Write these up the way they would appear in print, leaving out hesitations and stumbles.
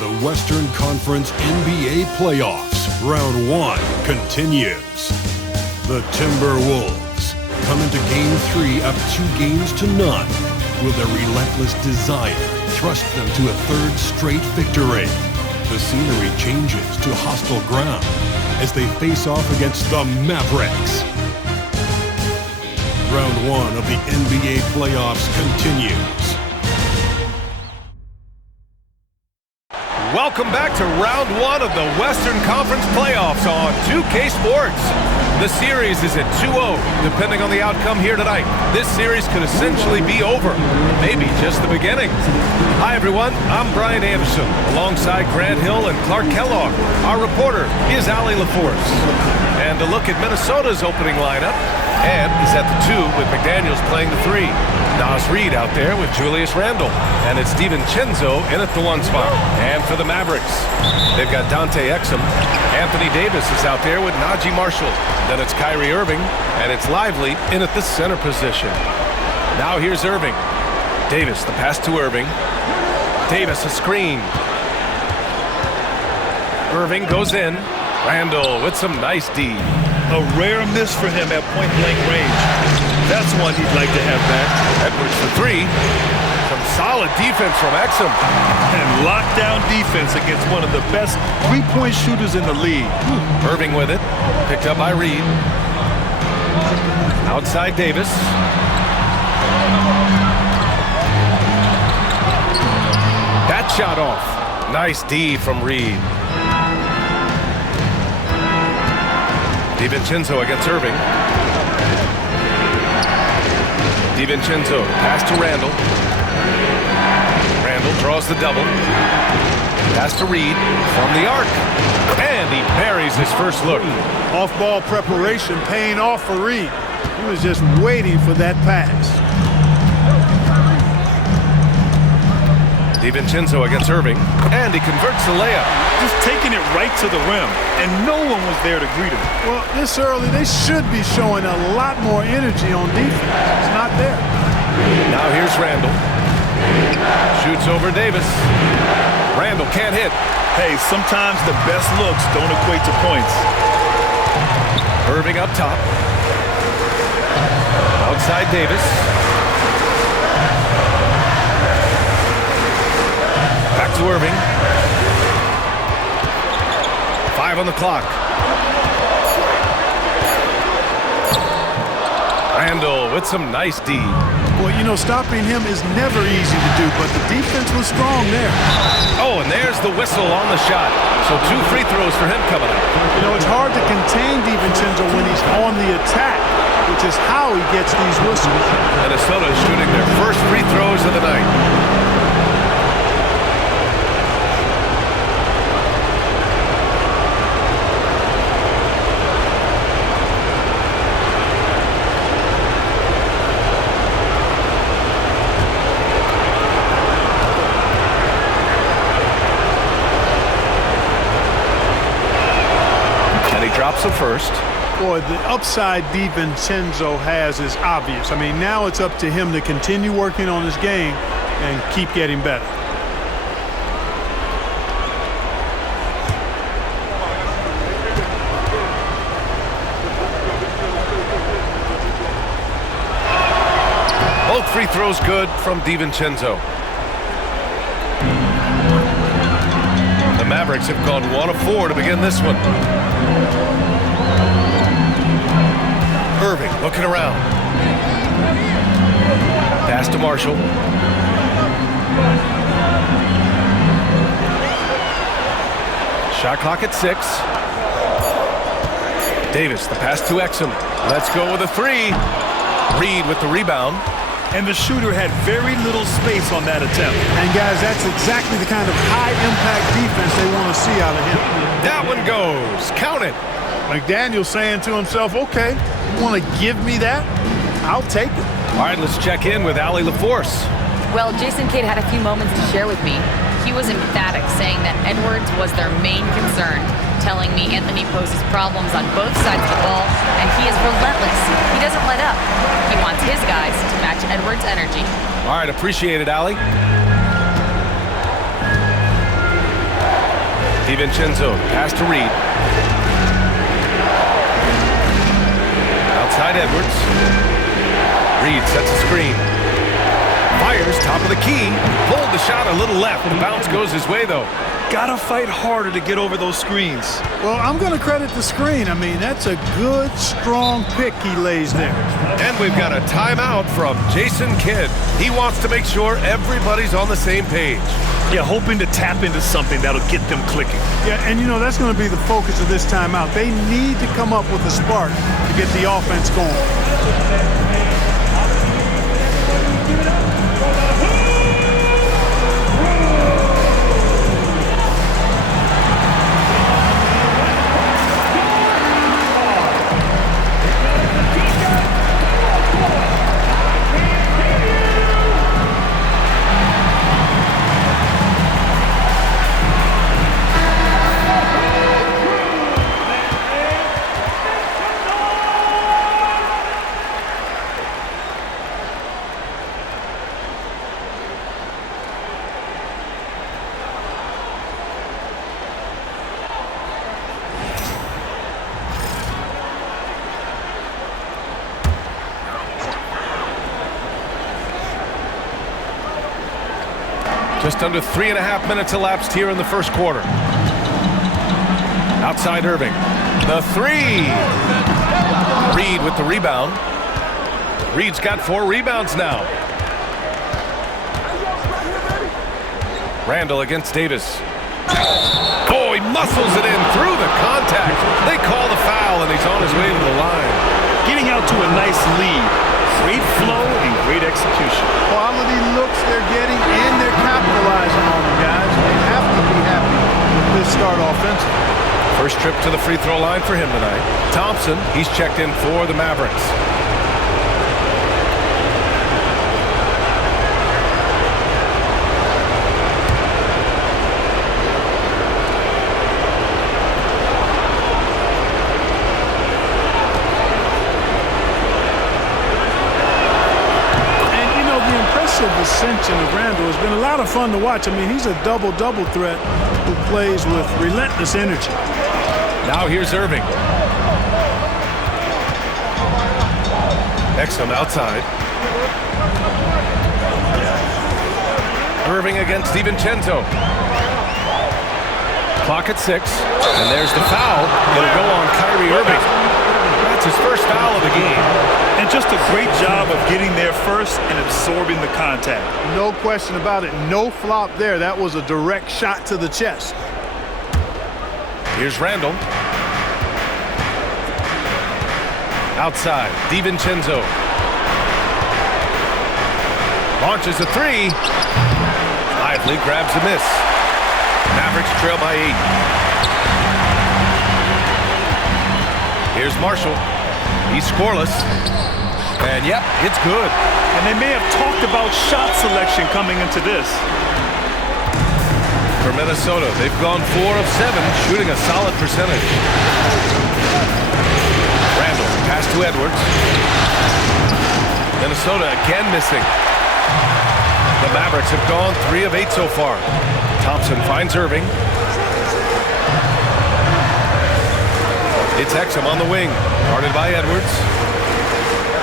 The Western Conference NBA Playoffs, Round 1 continues. The Timberwolves come into Game 3 up 2-0. Will their relentless desire thrust them to a third straight victory? The scenery changes to hostile ground as they face off against the Mavericks. Round 1 of the NBA playoffs continues. Welcome back to Round 1 of the Western Conference Playoffs on 2K Sports. The series is at 2-0, depending on the outcome here tonight. This series could essentially be over, maybe just the beginning. Hi everyone, I'm Brian Anderson, alongside Grant Hill and Clark Kellogg. Our reporter is Allie LaForce. And a look at Minnesota's opening lineup. Ed is at the 2 with McDaniels playing the 3. Naz Reid out there with Julius Randle. And it's DiVincenzo in at the 1 spot. And for the Mavericks, they've got Dante Exum. Anthony Davis is out there with Najee Marshall. Then it's Kyrie Irving, and it's Lively in at the center position. Now here's Irving. Davis, the pass to Irving. Davis, a screen. Irving goes in. Randle with some nice D. A rare miss for him at point-blank range. That's one he'd like to have back. Edwards for 3. Some solid defense from Exum. And lockdown defense against one of the best three-point shooters in the league. Irving with it. Picked up by Reid. Outside Davis. That shot off. Nice D from Reid. DiVincenzo against Irving. DiVincenzo, pass to Randle. Randle draws the double. Pass to Reid from the arc. And he buries his first look. Off-ball preparation paying off for Reid. He was just waiting for that pass. DiVincenzo against Irving. And he converts the layup. Just taking it right to the rim. And no one was there to greet him. Well, this early, they should be showing a lot more energy on defense. It's not there. Now here's Randle. Shoots over Davis. Randle can't hit. Hey, sometimes the best looks don't equate to points. Irving up top. Outside Davis. Back to Irving. 5 on the clock. Randle with some nice D. Well, you know, stopping him is never easy to do, but the defense was strong there. Oh, and there's the whistle on the shot. So 2 free throws for him coming up. You know, it's hard to contain DiVincenzo when he's on the attack, which is how he gets these whistles. Minnesota is shooting their first free throws of the night. Drops him first. Boy, the upside DiVincenzo has is obvious. I mean, now it's up to him to continue working on his game and keep getting better. Both free throws good from DiVincenzo. The Mavericks have gone 1 of 4 to begin this one. Irving looking around. Pass to Marshall. Shot clock at 6. Davis, the pass to Exum. Let's go with a 3. Reid with the rebound. And the shooter had very little space on that attempt. And guys, that's exactly the kind of high-impact defense they want to see out of him. That one goes. Count it. McDaniels saying to himself, okay, you want to give me that? I'll take it. All right, let's check in with Allie LaForce. Well, Jason Kidd had a few moments to share with me. He was emphatic, saying that Edwards was their main concern, telling me Anthony poses problems on both sides of the ball, and he is relentless. He doesn't let up. He wants his guys to match Edwards' energy. All right, appreciate it, Allie. DiVincenzo, pass to Reed. Outside Edwards. Reed sets a screen. Fires, top of the key. Pulled the shot a little left. The bounce goes his way, though. Gotta fight harder to get over those screens. Well, I'm going to credit the screen. I mean, that's a good, strong pick he lays there. And we've got a timeout from Jason Kidd. He wants to make sure everybody's on the same page. Yeah, hoping to tap into something that'll get them clicking. Yeah, and you know, that's going to be the focus of this timeout. They need to come up with a spark to get the offense going. Just under 3.5 minutes elapsed here in the first quarter. Outside Irving. The three. Reed with the rebound. Reed's got 4 rebounds now. Randall against Davis. Oh, he muscles it in through the contact. They call the foul, and he's on his way to the line. Getting out to a nice lead. Great flow and great execution. Quality looks they're getting, and they're capitalizing on them, guys. They have to be happy with this start offensively. First trip to the free throw line for him tonight. Thompson, he's checked in for the Mavericks. Ascension of Randall has been a lot of fun to watch. I mean, he's a double-double threat who plays with relentless energy. Now here's Irving. Exum outside. Irving against DiVincenzo. Clock at 6, and there's the foul. It'll go on Kyrie Irving. That's his first foul of the game. And just a great job of getting there first and absorbing the contact. No question about it. No flop there. That was a direct shot to the chest. Here's Randall. Outside, DiVincenzo. Launches a 3. Lively grabs a miss. Mavericks trail by 8. Here's Marshall. He's scoreless. And yep, it's good. And they may have talked about shot selection coming into this. For Minnesota, they've gone 4 of 7, shooting a solid percentage. Randall, pass to Edwards. Minnesota again missing. The Mavericks have gone 3 of 8 so far. Thompson finds Irving. It's Exum on the wing, guarded by Edwards.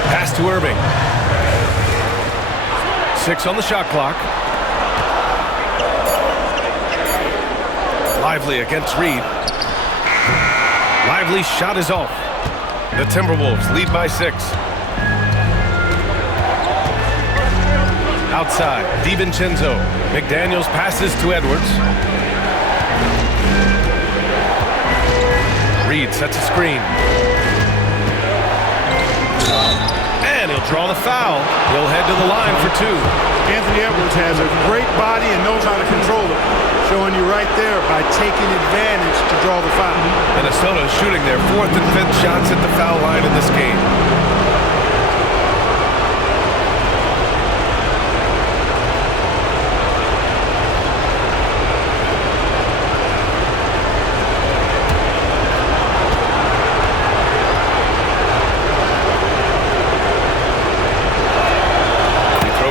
Pass to Irving. 6 on the shot clock. Lively against Reed. Lively's shot is off. The Timberwolves lead by 6. Outside, DiVincenzo. McDaniels passes to Edwards. Reed sets a screen. And he'll draw the foul. He'll head to the line for 2. Anthony Edwards has a great body and knows how to control it. Showing you right there by taking advantage to draw the foul. Minnesota is shooting their 4th and 5th shots at the foul line in this game.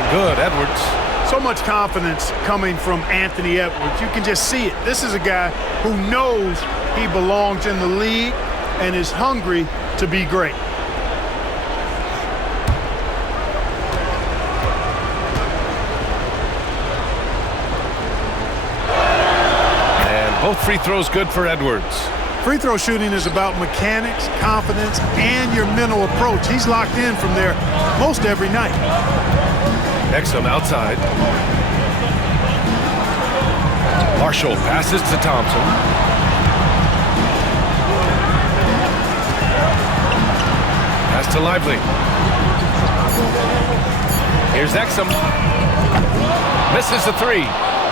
Good, Edwards. So So much confidence coming from Anthony Edwards. You can just see it. This is a guy who knows he belongs in the league and is hungry to be great. And both free throws good for Edwards. Free throw shooting is about mechanics, confidence, and your mental approach. He's locked in from there most every night. Exum outside. Marshall passes to Thompson. Pass to Lively. Here's Exum. Misses the three.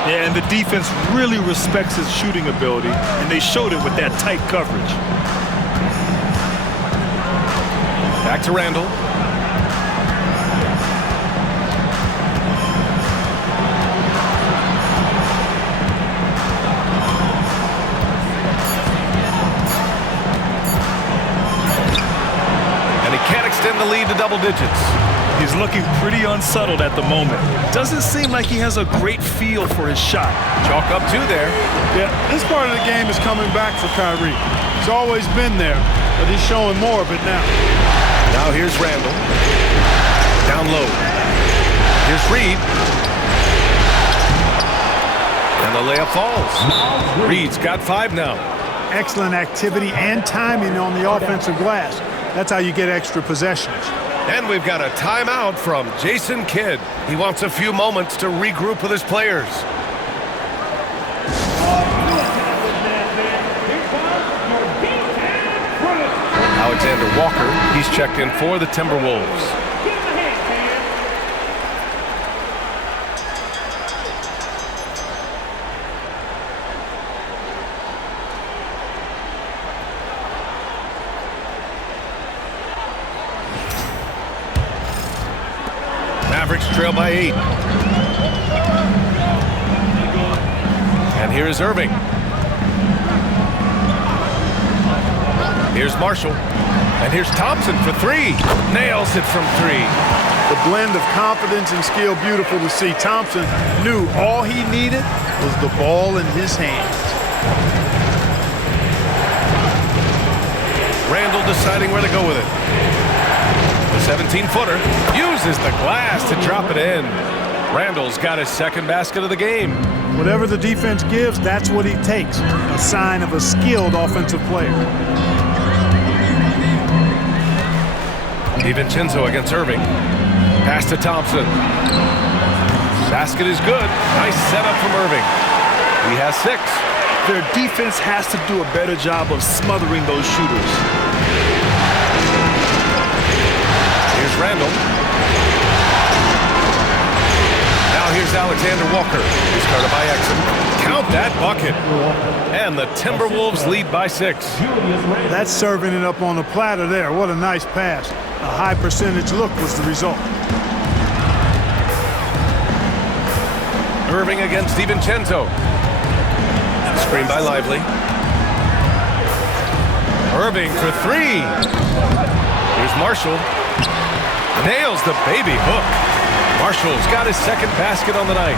Yeah, and the defense really respects his shooting ability, and they showed it with that tight coverage. Back to Randall. And he can't extend the lead to double digits. He's looking pretty unsettled at the moment. Doesn't seem like he has a great feel for his shot. Chalk up two there. Yeah, this part of the game is coming back for Kyrie. It's always been there, but he's showing more of it now. Now here's Randall. Down low. Here's Reed. And the layup falls. Reed's got 5 now. Excellent activity and timing on the offensive glass. That's how you get extra possessions. And we've got a timeout from Jason Kidd. He wants a few moments to regroup with his players. Alexander Walker, he's checked in for the Timberwolves. Mavericks trail by 8. And here is Irving. Here's Marshall. And here's Thompson for 3. Nails it from 3. The blend of confidence and skill, beautiful to see. Thompson knew all he needed was the ball in his hands. Randall deciding where to go with it. The 17-footer uses the glass to drop it in. Randall's got his second basket of the game. Whatever the defense gives, that's what he takes. A sign of a skilled offensive player. DiVincenzo against Irving. Pass to Thompson. Basket is good. Nice setup from Irving. He has 6. Their defense has to do a better job of smothering those shooters. Here's Randall. Now here's Alexander Walker. Discarded by Exum. Count that bucket. And the Timberwolves lead by 6. That's serving it up on the platter there. What a nice pass. A high percentage look was the result. Irving against DiVincenzo. Screen by Lively. Irving for 3. Here's Marshall. Nails the baby hook. Marshall's got his second basket on the night.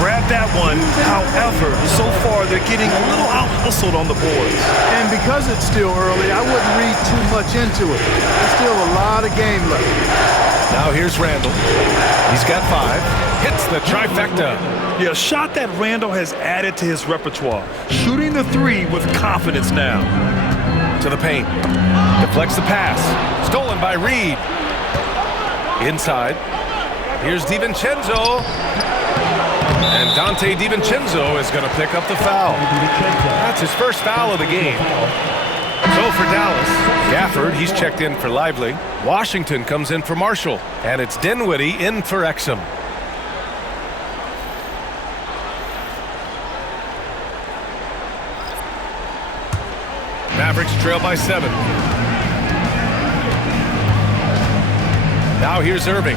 Grab that one. However, so far they're getting a little out-hustled on the boards. And because it's still early, I wouldn't read too much into it. There's still a lot of game left. Now here's Randall. He's got 5. Hits the trifecta. Yeah, a shot that Randall has added to his repertoire. Shooting the 3 with confidence now. To the paint. Deflects the pass. Stolen by Reed. Inside. Here's DiVincenzo. And Dante DiVincenzo is going to pick up the foul. That's his first foul of the game. So for Dallas, Gafford, he's checked in for Lively. Washington comes in for Marshall. And it's Dinwiddie in for Exum. Mavericks trail by 7. Now here's Irving.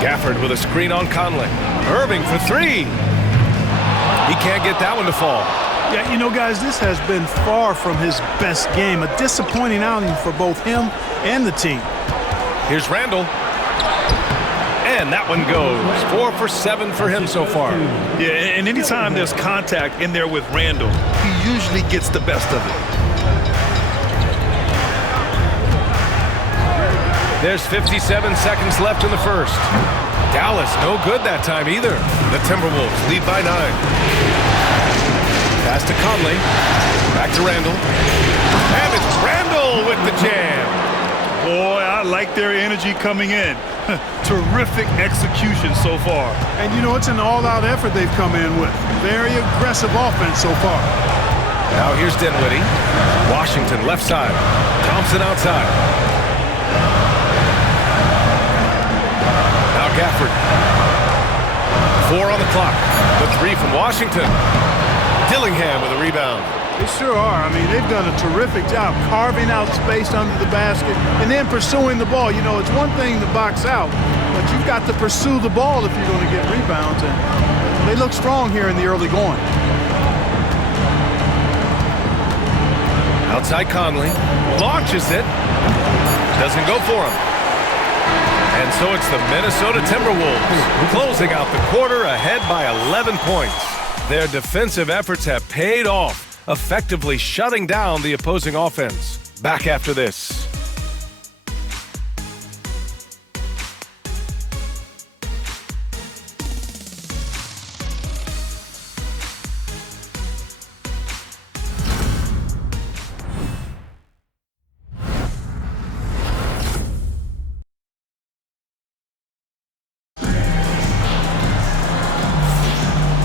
Gafford with a screen on Conley. Irving for 3. He can't get that one to fall. Yeah, you know, guys, this has been far from his best game. A disappointing outing for both him and the team. Here's Randall. And that one goes. 4 for 7 for him so far. Yeah, and anytime there's contact in there with Randall, he usually gets the best of it. There's 57 seconds left in the first. Dallas, no good that time either. The Timberwolves lead by 9. Pass to Conley. Back to Randall. And it's Randall with the jam. Boy, I like their energy coming in. Terrific execution so far. And, you know, it's an all-out effort they've come in with. Very aggressive offense so far. Now here's Dinwiddie. Washington left side. Thompson outside. Now Gafford. 4 on the clock. The 3 from Washington. Dillingham with a rebound. They sure are. I mean, they've done a terrific job carving out space under the basket and then pursuing the ball. You know, it's one thing to box out, but you've got to pursue the ball if you're going to get rebounds. And they look strong here in the early going. Outside Conley. Launches it. Doesn't go for him. And so it's the Minnesota Timberwolves closing out the quarter ahead by 11 points. Their defensive efforts have paid off, effectively shutting down the opposing offense. Back after this.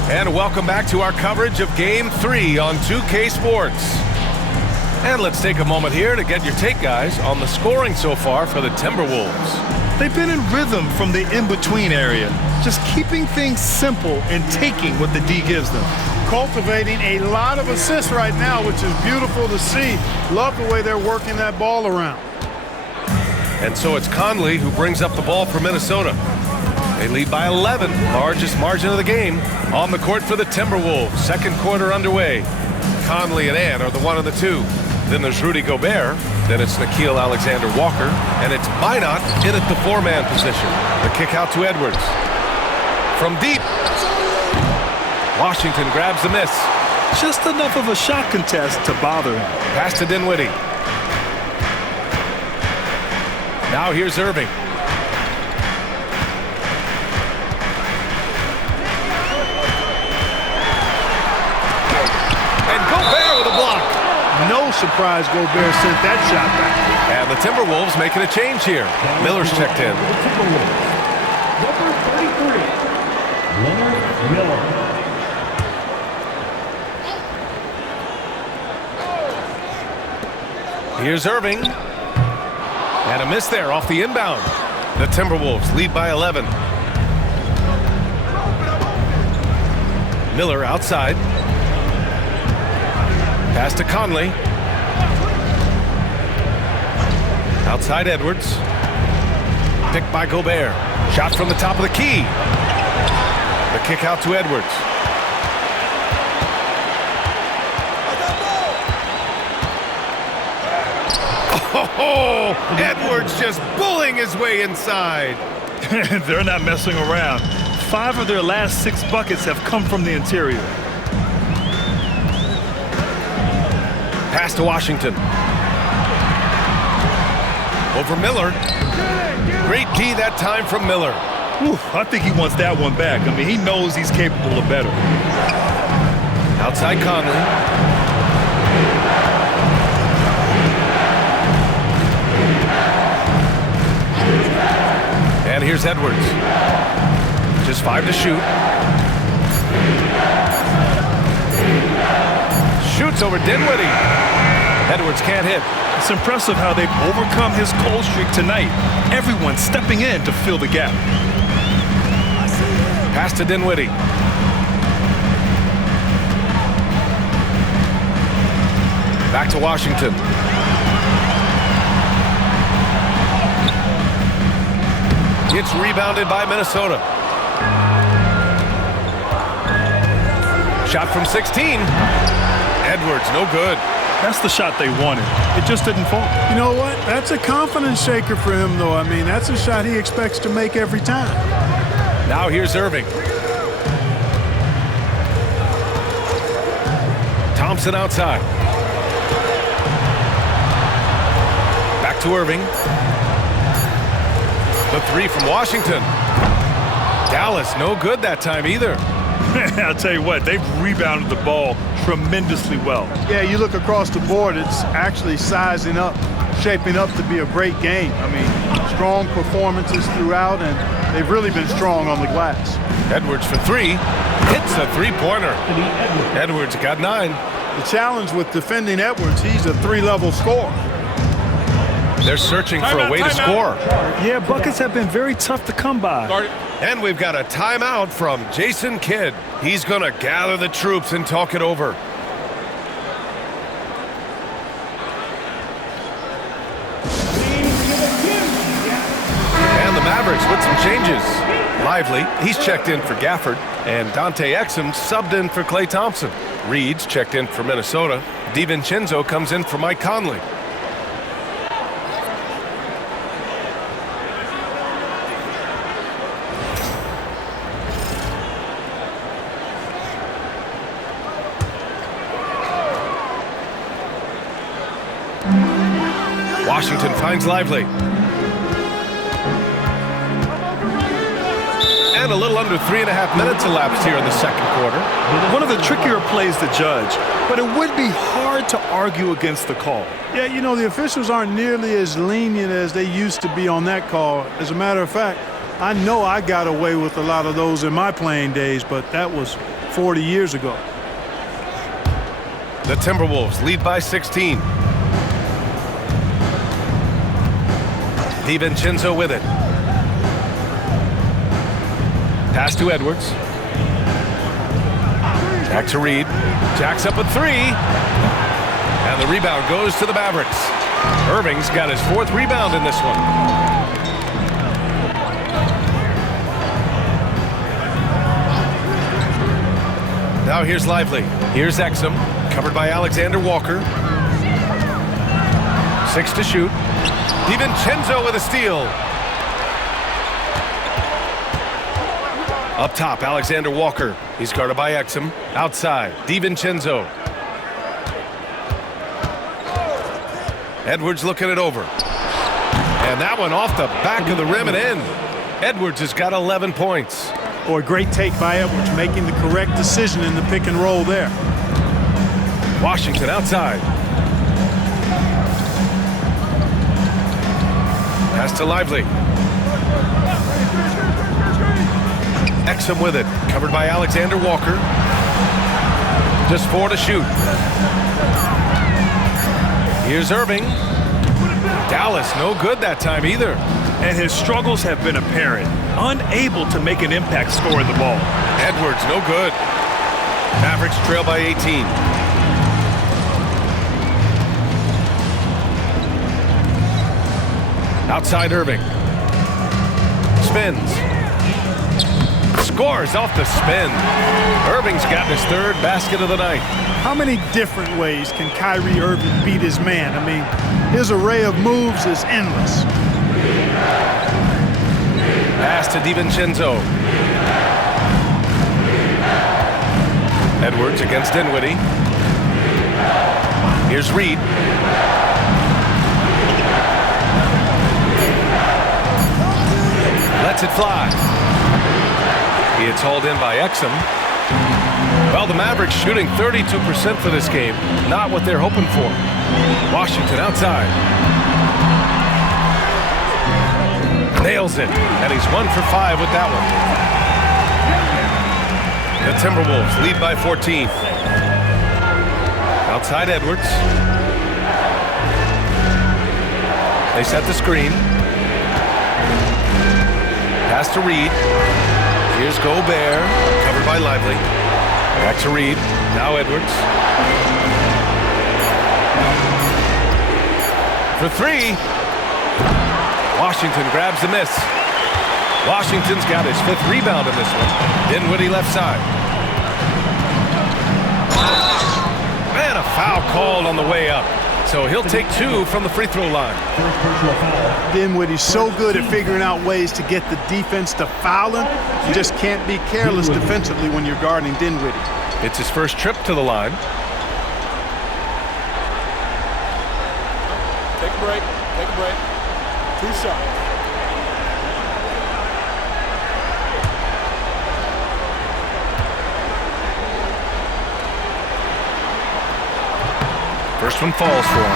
And welcome back to our coverage of Game 3 on 2K Sports. And let's take a moment here to get your take, guys, on the scoring so far for the Timberwolves. They've been in rhythm from the in-between area, just keeping things simple and taking what the D gives them. Cultivating a lot of assists right now, which is beautiful to see. Love the way they're working that ball around. And so it's Conley who brings up the ball for Minnesota. They lead by 11, largest margin of the game. On the court for the Timberwolves, second quarter underway. Conley and Ann are the 1 and the 2. Then there's Rudy Gobert. Then it's Nickeil Alexander-Walker. And it's Minot in at the 4-man position. The kick out to Edwards. From deep. Washington grabs the miss. Just enough of a shot contest to bother him. Pass to Dinwiddie. Now here's Irving. No surprise Gobert sent that shot back. And the Timberwolves making a change here. Miller's checked in. Number 33, Leonard Miller. Here's Irving. And a miss there off the inbound. The Timberwolves lead by 11. Miller outside. Pass to Conley. Outside Edwards. Picked by Gobert. Shot from the top of the key. The kick out to Edwards. Oh, Edwards just bullying his way inside. They're not messing around. 5 of their last 6 buckets have come from the interior. Pass to Washington. Over Miller. Great D that time from Miller. Whew, I think he wants that one back. I mean, he knows he's capable of better. Outside Conley. And here's Edwards. Just 5 to shoot. Shoots over Dinwiddie. Edwards can't hit. It's impressive how they've overcome his cold streak tonight. Everyone stepping in to fill the gap. Pass to Dinwiddie. Back to Washington. It's rebounded by Minnesota. Shot from 16. Edwards, no good. That's the shot they wanted. It just didn't fall. You know what? That's a confidence shaker for him, though. I mean, that's a shot he expects to make every time. Now here's Irving. Thompson outside. Back to Irving. The three from Washington. Dallas, no good that time either. I'll tell you what, they've rebounded the ball tremendously well. Yeah, you look across the board, it's actually sizing up, shaping up to be a great game. I mean, strong performances throughout, and they've really been strong on the glass. Edwards for three. Hits a three-pointer. Edwards got 9. The challenge with defending Edwards, he's a 3-level scorer. They're searching for a way to score. Yeah, buckets have been very tough to come by. And we've got a timeout from Jason Kidd. He's going to gather the troops and talk it over. And the Mavericks with some changes. Lively, he's checked in for Gafford. And Dante Exum subbed in for Klay Thompson. Reed's checked in for Minnesota. DiVincenzo comes in for Mike Conley. Washington finds Lively. And a little under 3.5 minutes elapsed here in the second quarter. One of the trickier plays to judge, but it would be hard to argue against the call. Yeah, you know, the officials aren't nearly as lenient as they used to be on that call. As a matter of fact, I know I got away with a lot of those in my playing days, but that was 40 years ago. The Timberwolves lead by 16. DiVincenzo with it. Pass to Edwards. Back to Reed. Jacks up a 3. And the rebound goes to the Mavericks. Irving's got his 4th rebound in this one. Now here's Lively. Here's Exum. Covered by Alexander Walker. 6 to shoot. DiVincenzo with a steal. Up top, Alexander Walker. He's guarded by Exum. Outside, DiVincenzo. Edwards looking it over. And that one off the back of the rim and in. Edwards has got 11 points. Or a great take by Edwards, making the correct decision in the pick and roll there. Washington outside. Pass to Lively. Exum with it. Covered by Alexander Walker. Just 4 to shoot. Here's Irving. Dallas, no good that time either. And his struggles have been apparent. Unable to make an impact scoring the ball. Edwards, no good. Mavericks trail by 18. Outside Irving. Spins. Scores off the spin. Irving's got his 3rd basket of the night. How many different ways can Kyrie Irving beat his man? I mean, his array of moves is endless. Pass to DiVincenzo. Edwards against Dinwiddie. Here's Reed. Lets it fly. It's hauled in by Exum. Well, the Mavericks shooting 32% for this game. Not what they're hoping for. Washington outside. Nails it. And he's 1 for 5 with that one. The Timberwolves lead by 14. Outside Edwards. They set the screen. Pass to Reed. Here's Gobert, covered by Lively. Back to Reed. Now Edwards. For 3. Washington grabs the miss. Washington's got his 5th rebound in this one. Dinwiddie left side. And a foul called on the way up. So he'll take 2 from the free throw line. First personal foul. Dinwiddie's so good at figuring out ways to get the defense to foul him. You just can't be careless defensively when you're guarding Dinwiddie. It's his first trip to the line. Take a break. Take a break. 2 shots. First one falls for him.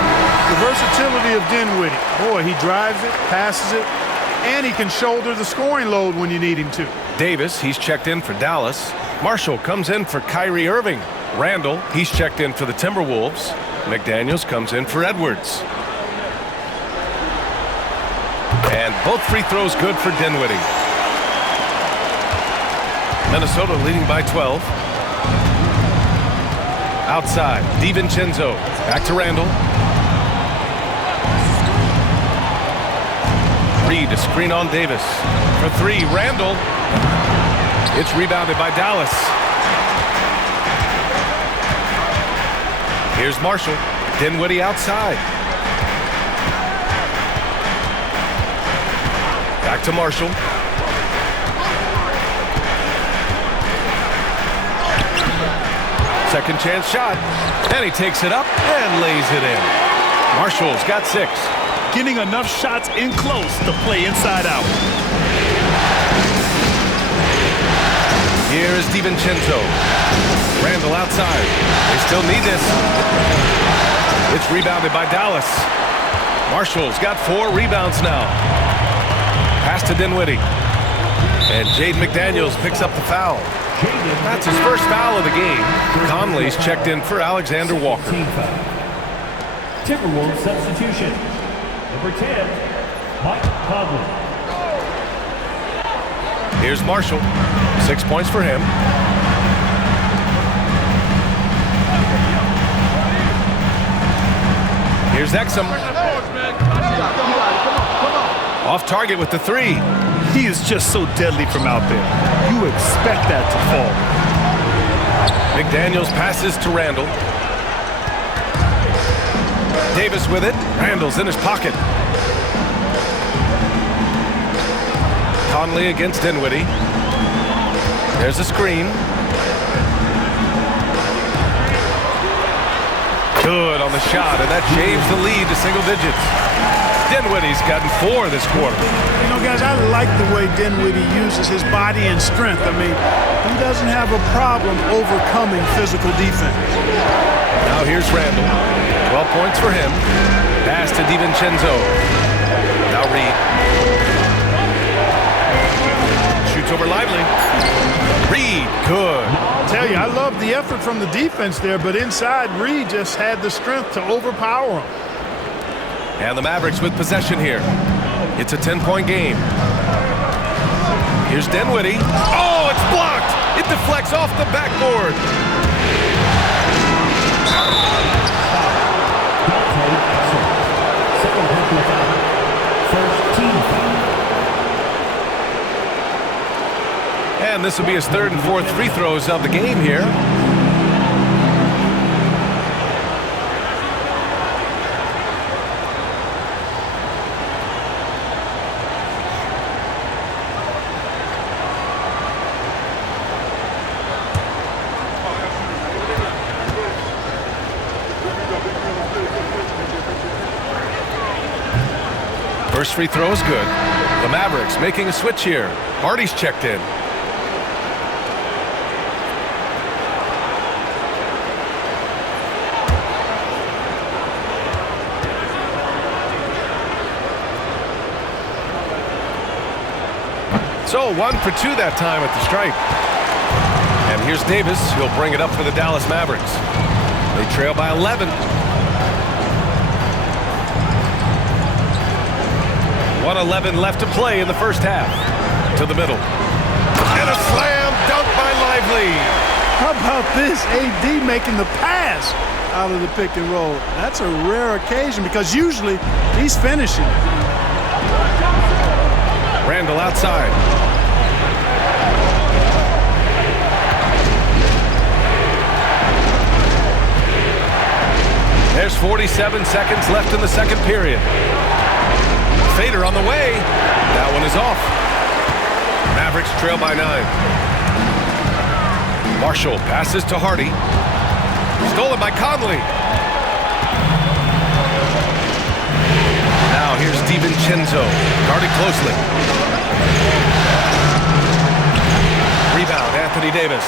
The versatility of Dinwiddie. Boy, he drives it, passes it, and he can shoulder the scoring load when you need him to. Davis, he's checked in for Dallas. Marshall comes in for Kyrie Irving. Randall, he's checked in for the Timberwolves. McDaniels comes in for Edwards. And both free throws good for Dinwiddie. Minnesota leading by 12. Outside, DiVincenzo. Back to Randall. Reed, a screen on Davis. For 3, Randall. It's rebounded by Dallas. Here's Marshall. Dinwiddie outside. Back to Marshall. Second chance shot. And he takes it up and lays it in. Marshall's got 6. Getting enough shots in close to play inside out. Here is DiVincenzo. Randall outside. They still need this. It's rebounded by Dallas. Marshall's got 4 rebounds now. Pass to Dinwiddie. And Jaden McDaniels picks up the foul. That's his first foul of the game. Conley's checked in for Alexander Walker. Timberwolves substitution. Number 10, Mike Conley. Here's Marshall. 6 points for him. Here's Exum. Off target with the 3. He is just so deadly from out there. You expect that to fall. McDaniels passes to Randall. Davis with it. Randall's in his pocket. Conley against Dinwiddie. There's a screen. Good on the shot, and that shaves the lead to single digits. Dinwiddie's gotten 4 this quarter. You know, guys, I like the way Dinwiddie uses his body and strength. I mean, he doesn't have a problem overcoming physical defense. Now here's Randall. 12 points for him. Pass to DiVincenzo. Now Reed. Shoots over Lively. Reed, good. I tell you, I love the effort from the defense there, but inside, Reed just had the strength to overpower him. And the Mavericks with possession here. It's a 10-point game. Here's Dinwiddie. Oh, it's blocked. It deflects off the backboard. Second personal foul. First team foul. And this will be his 3rd and 4th free throws of the game here. First free throw is good. The Mavericks making a switch here. Hardy's checked in. So 1 for 2 that time at the stripe. And here's Davis. He'll bring it up for the Dallas Mavericks. They trail by 11. 1:11 left to play in the first half. To the middle. And a slam dunk by Lively. How about this? AD making the pass out of the pick and roll. That's a rare occasion because usually he's finishing. Randall outside. There's 47 seconds left in the second period. Fader on the way. That one is off. Mavericks trail by 9. Marshall passes to Hardy. Stolen by Conley. Now here's DiVincenzo, guarded closely. Rebound, Anthony Davis.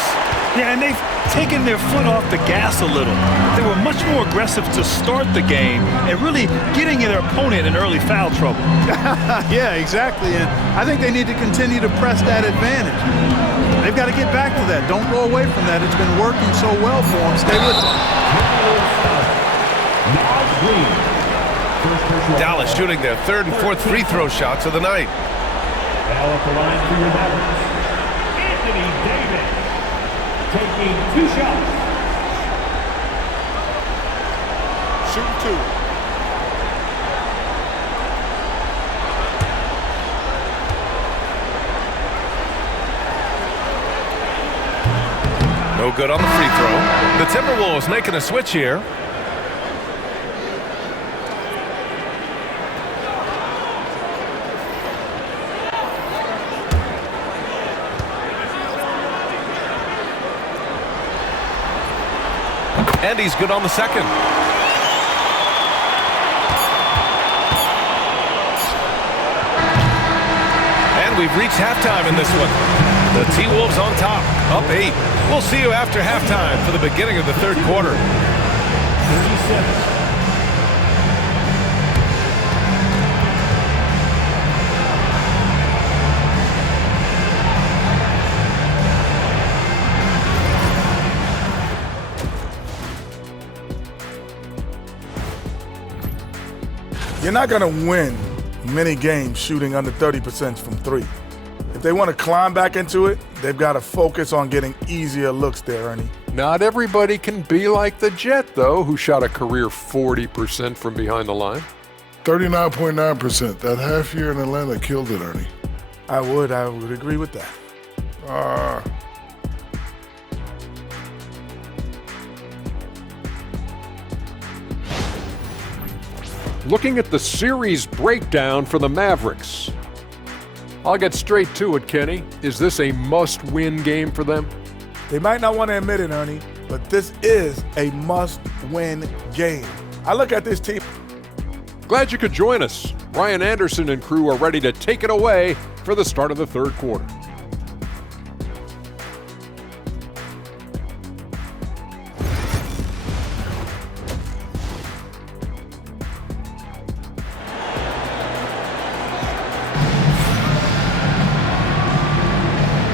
Yeah, and they've taken their foot off the gas a little. They were much more aggressive to start the game and really getting their opponent in early foul trouble. Yeah, exactly. And I think they need to continue to press that advantage. They've got to get back to that. Don't go away from that. It's been working so well for them. Stay with it. Dallas shooting their third and fourth free throw shots of the night. Now at the line for your Mavericks, Anthony Davis, taking 2 shots. Shooting 2. No good on the free throw. The Timberwolves making a switch here. And he's good on the second. And we've reached halftime in this one. The T-Wolves on top, up 8. We'll see you after halftime for the beginning of the third quarter. 37. You're not going to win many games shooting under 30% from 3. If they want to climb back into it, they've got to focus on getting easier looks there, Ernie. Not everybody can be like the Jet, though, who shot a career 40% from behind the line. 39.9%. That half year in Atlanta killed it, Ernie. I would agree with that. Looking at the series breakdown for the Mavericks. I'll get straight to it, Kenny. Is this a must-win game for them? They might not want to admit it, Ernie, but this is a must-win game. I look at this team. Glad you could join us. Ryan Anderson and crew are ready to take it away for the start of the third quarter.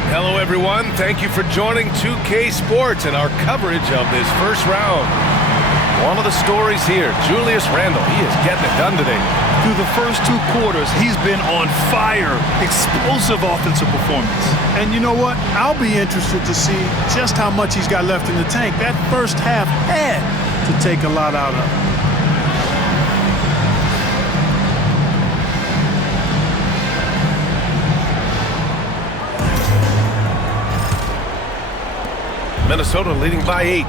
Hello, everyone. Thank you for joining 2K Sports and our coverage of this first round. One of the stories here, Julius Randle. He is getting it done today. Through the first 2 quarters, he's been on fire. Explosive offensive performance. And you know what? I'll be interested to see just how much he's got left in the tank. That first half had to take a lot out of him. Minnesota leading by 8.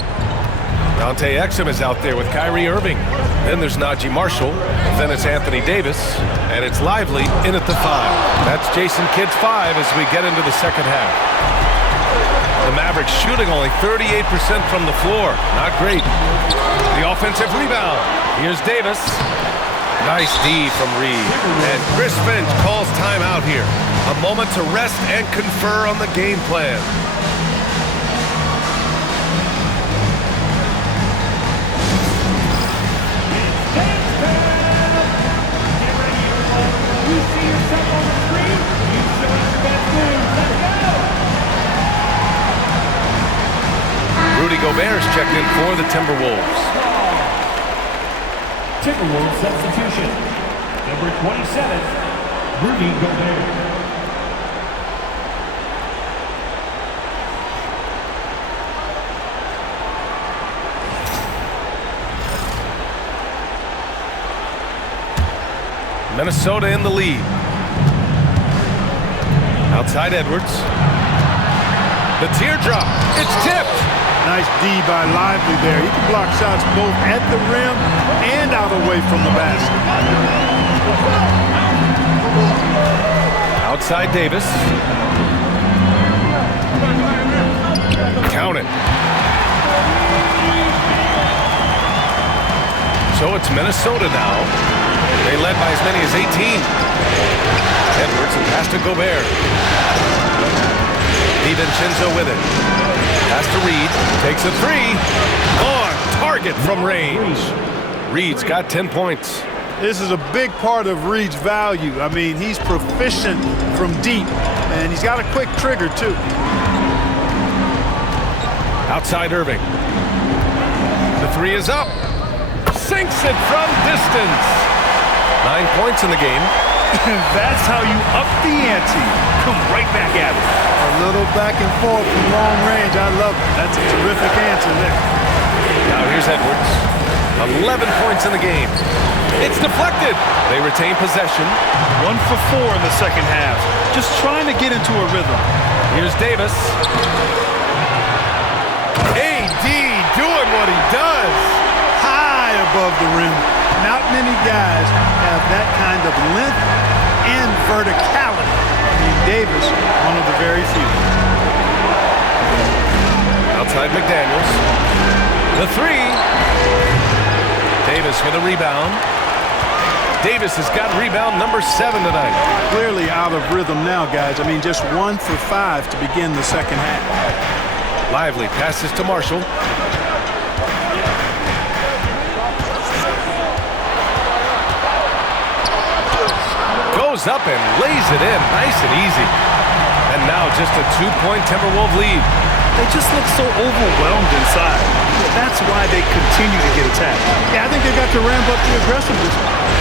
Dante Exum is out there with Kyrie Irving. Then there's Najee Marshall. Then it's Anthony Davis. And it's Lively in at the 5. That's Jason Kidd's 5 as we get into the second half. The Mavericks shooting only 38% from the floor. Not great. The offensive rebound. Here's Davis. Nice D from Reed. And Chris Finch calls timeout here. A moment to rest and confer on the game plan. Rudy Gobert is checked in for the Timberwolves. Timberwolves substitution. Number 27, Rudy Gobert. Minnesota in the lead. Outside Edwards. The teardrop. It's tipped. Nice D by Lively there. He can block shots both at the rim and out away from the basket. Outside Davis. Count it. So it's Minnesota now. They led by as many as 18. Edwards and pass to Gobert. DiVincenzo with it. Pass to Reed. Takes a three. On target from range. Reed's got 10 points. This is a big part of Reed's value. I mean, he's proficient from deep, and he's got a quick trigger, too. Outside Irving. The three is up. Sinks it from distance. 9 points in the game. That's how you up the ante. Come right back at it. A little back and forth from long range. I love it. That's a terrific answer there. Now here's Edwards. 11 points in the game. It's deflected. They retain possession. 1 for 4 in the second half. Just trying to get into a rhythm. Here's Davis. AD doing what he does. High above the rim. Not many guys have that kind of length and verticality. I mean, Davis, one of the very few. Outside McDaniels. The three. Davis with a rebound. Davis has got rebound number 7 tonight. Clearly out of rhythm now, guys. I mean, just 1 for 5 to begin the second half. Lively passes to Marshall. Goes up and lays it in nice and easy. And now just a 2-point Timberwolves lead. They just look so overwhelmed inside. That's why they continue to get attacked. Yeah, I think they got to ramp up the aggressiveness.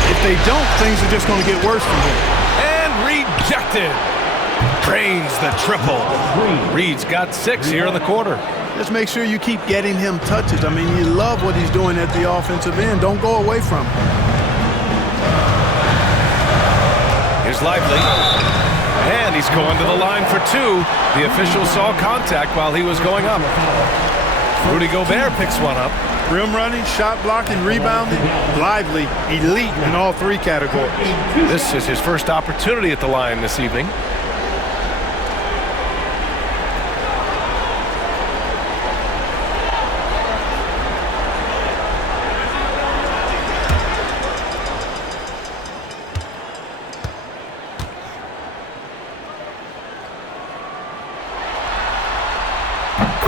If they don't, things are just going to get worse from here. And rejected. Drains the triple. Reed's got 6 here in the quarter. Just make sure you keep getting him touches. I mean, you love what he's doing at the offensive end. Don't go away from him. Here's Lively. And he's going to the line for 2. The official saw contact while he was going up. Rudy Gobert picks one up. Rim running, shot blocking, rebounding. Lively, elite in all 3 categories. This is his first opportunity at the line this evening.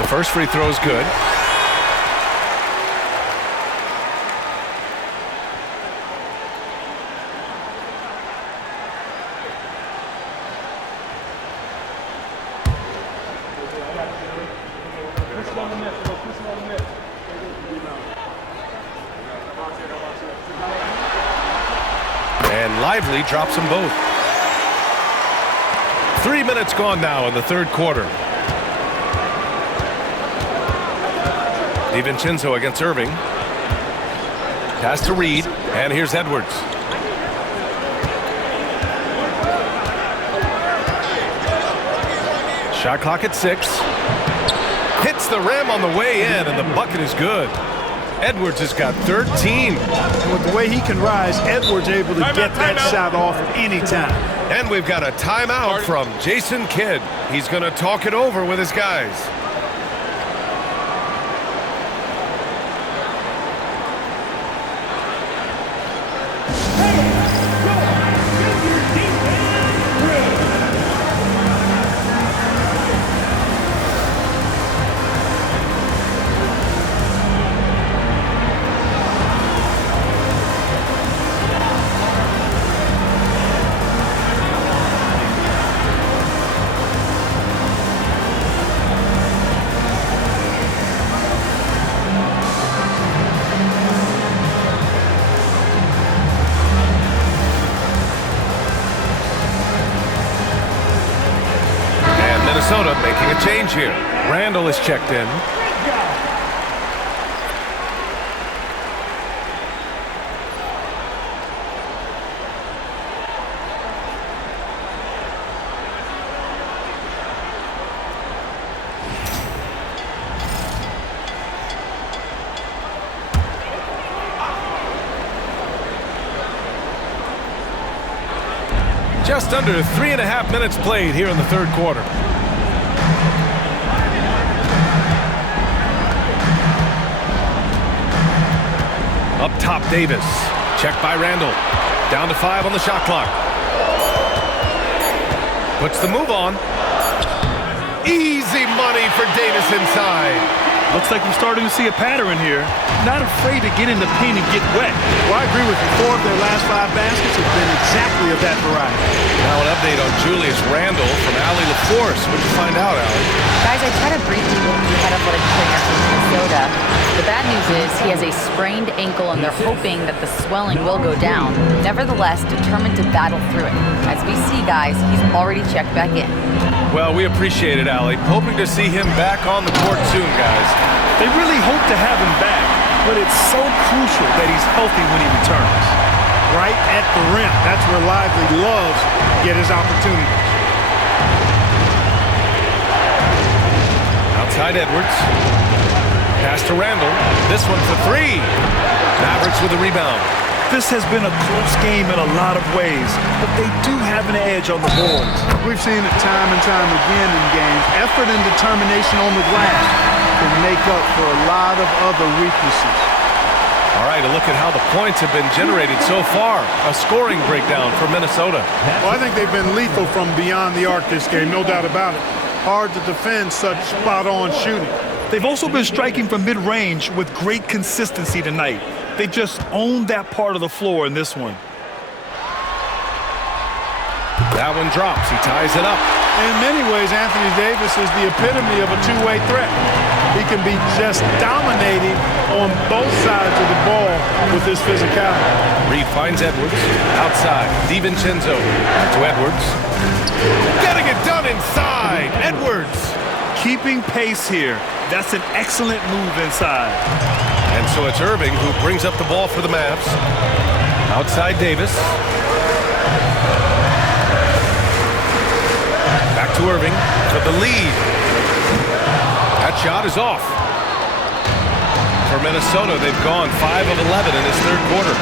First free throw is good. And Lively drops them both. 3 minutes gone now in the third quarter. DiVincenzo against Irving. Pass to Reed, and here's Edwards. Shot clock at 6. Hits the rim on the way in, and the bucket is good. Edwards has got 13. And with the way he can rise, Edwards able to get that shot off anytime. And we've got a timeout from Jason Kidd. He's going to talk it over with his guys. Minnesota making a change here. Randall is checked in. Just under 3.5 minutes played here in the third quarter. Up top, Davis. Checked by Randall. Down to 5 on the shot clock. Puts the move on. Easy money for Davis inside. Looks like we're starting to see a pattern here. Not afraid to get in the paint and get wet. Well, I agree with you. 4 of their last 5 baskets have been exactly of that variety. Now an update on Julius Randle from Allie LaForce. What'd you find out, Allie? Guys, I tried to briefly look at the head athletic trainer from Minnesota. The bad news is he has a sprained ankle and they're hoping that the swelling will go down. Nevertheless, determined to battle through it. As we see, guys, he's already checked back in. Well, we appreciate it, Allie. Hoping to see him back on the court soon, guys. They really hope to have him back, but it's so crucial that he's healthy when he returns. Right at the rim. That's where Lively loves to get his opportunity. Outside Edwards. Pass to Randall. This one for 3. Mavericks with the rebound. This has been a close game in a lot of ways, but they do have an edge on the boards. We've seen it time and time again in games. Effort and determination on the glass can make up for a lot of other weaknesses. All right, a look at how the points have been generated so far. A scoring breakdown for Minnesota. Well, I think they've been lethal from beyond the arc this game, no doubt about it. Hard to defend such spot-on shooting. They've also been striking from mid-range with great consistency tonight. They just owned that part of the floor in this one. That one drops. He ties it up. In many ways, Anthony Davis is the epitome of a two-way threat. He can be just dominating on both sides of the ball with his physicality. Reed finds Edwards. Outside. DiVincenzo to Edwards. Getting it done inside. Edwards. Keeping pace here. That's an excellent move inside. And so it's Irving who brings up the ball for the Mavs. Outside Davis. Back to Irving for the lead. That shot is off. For Minnesota, they've gone 5 of 11 in this third quarter.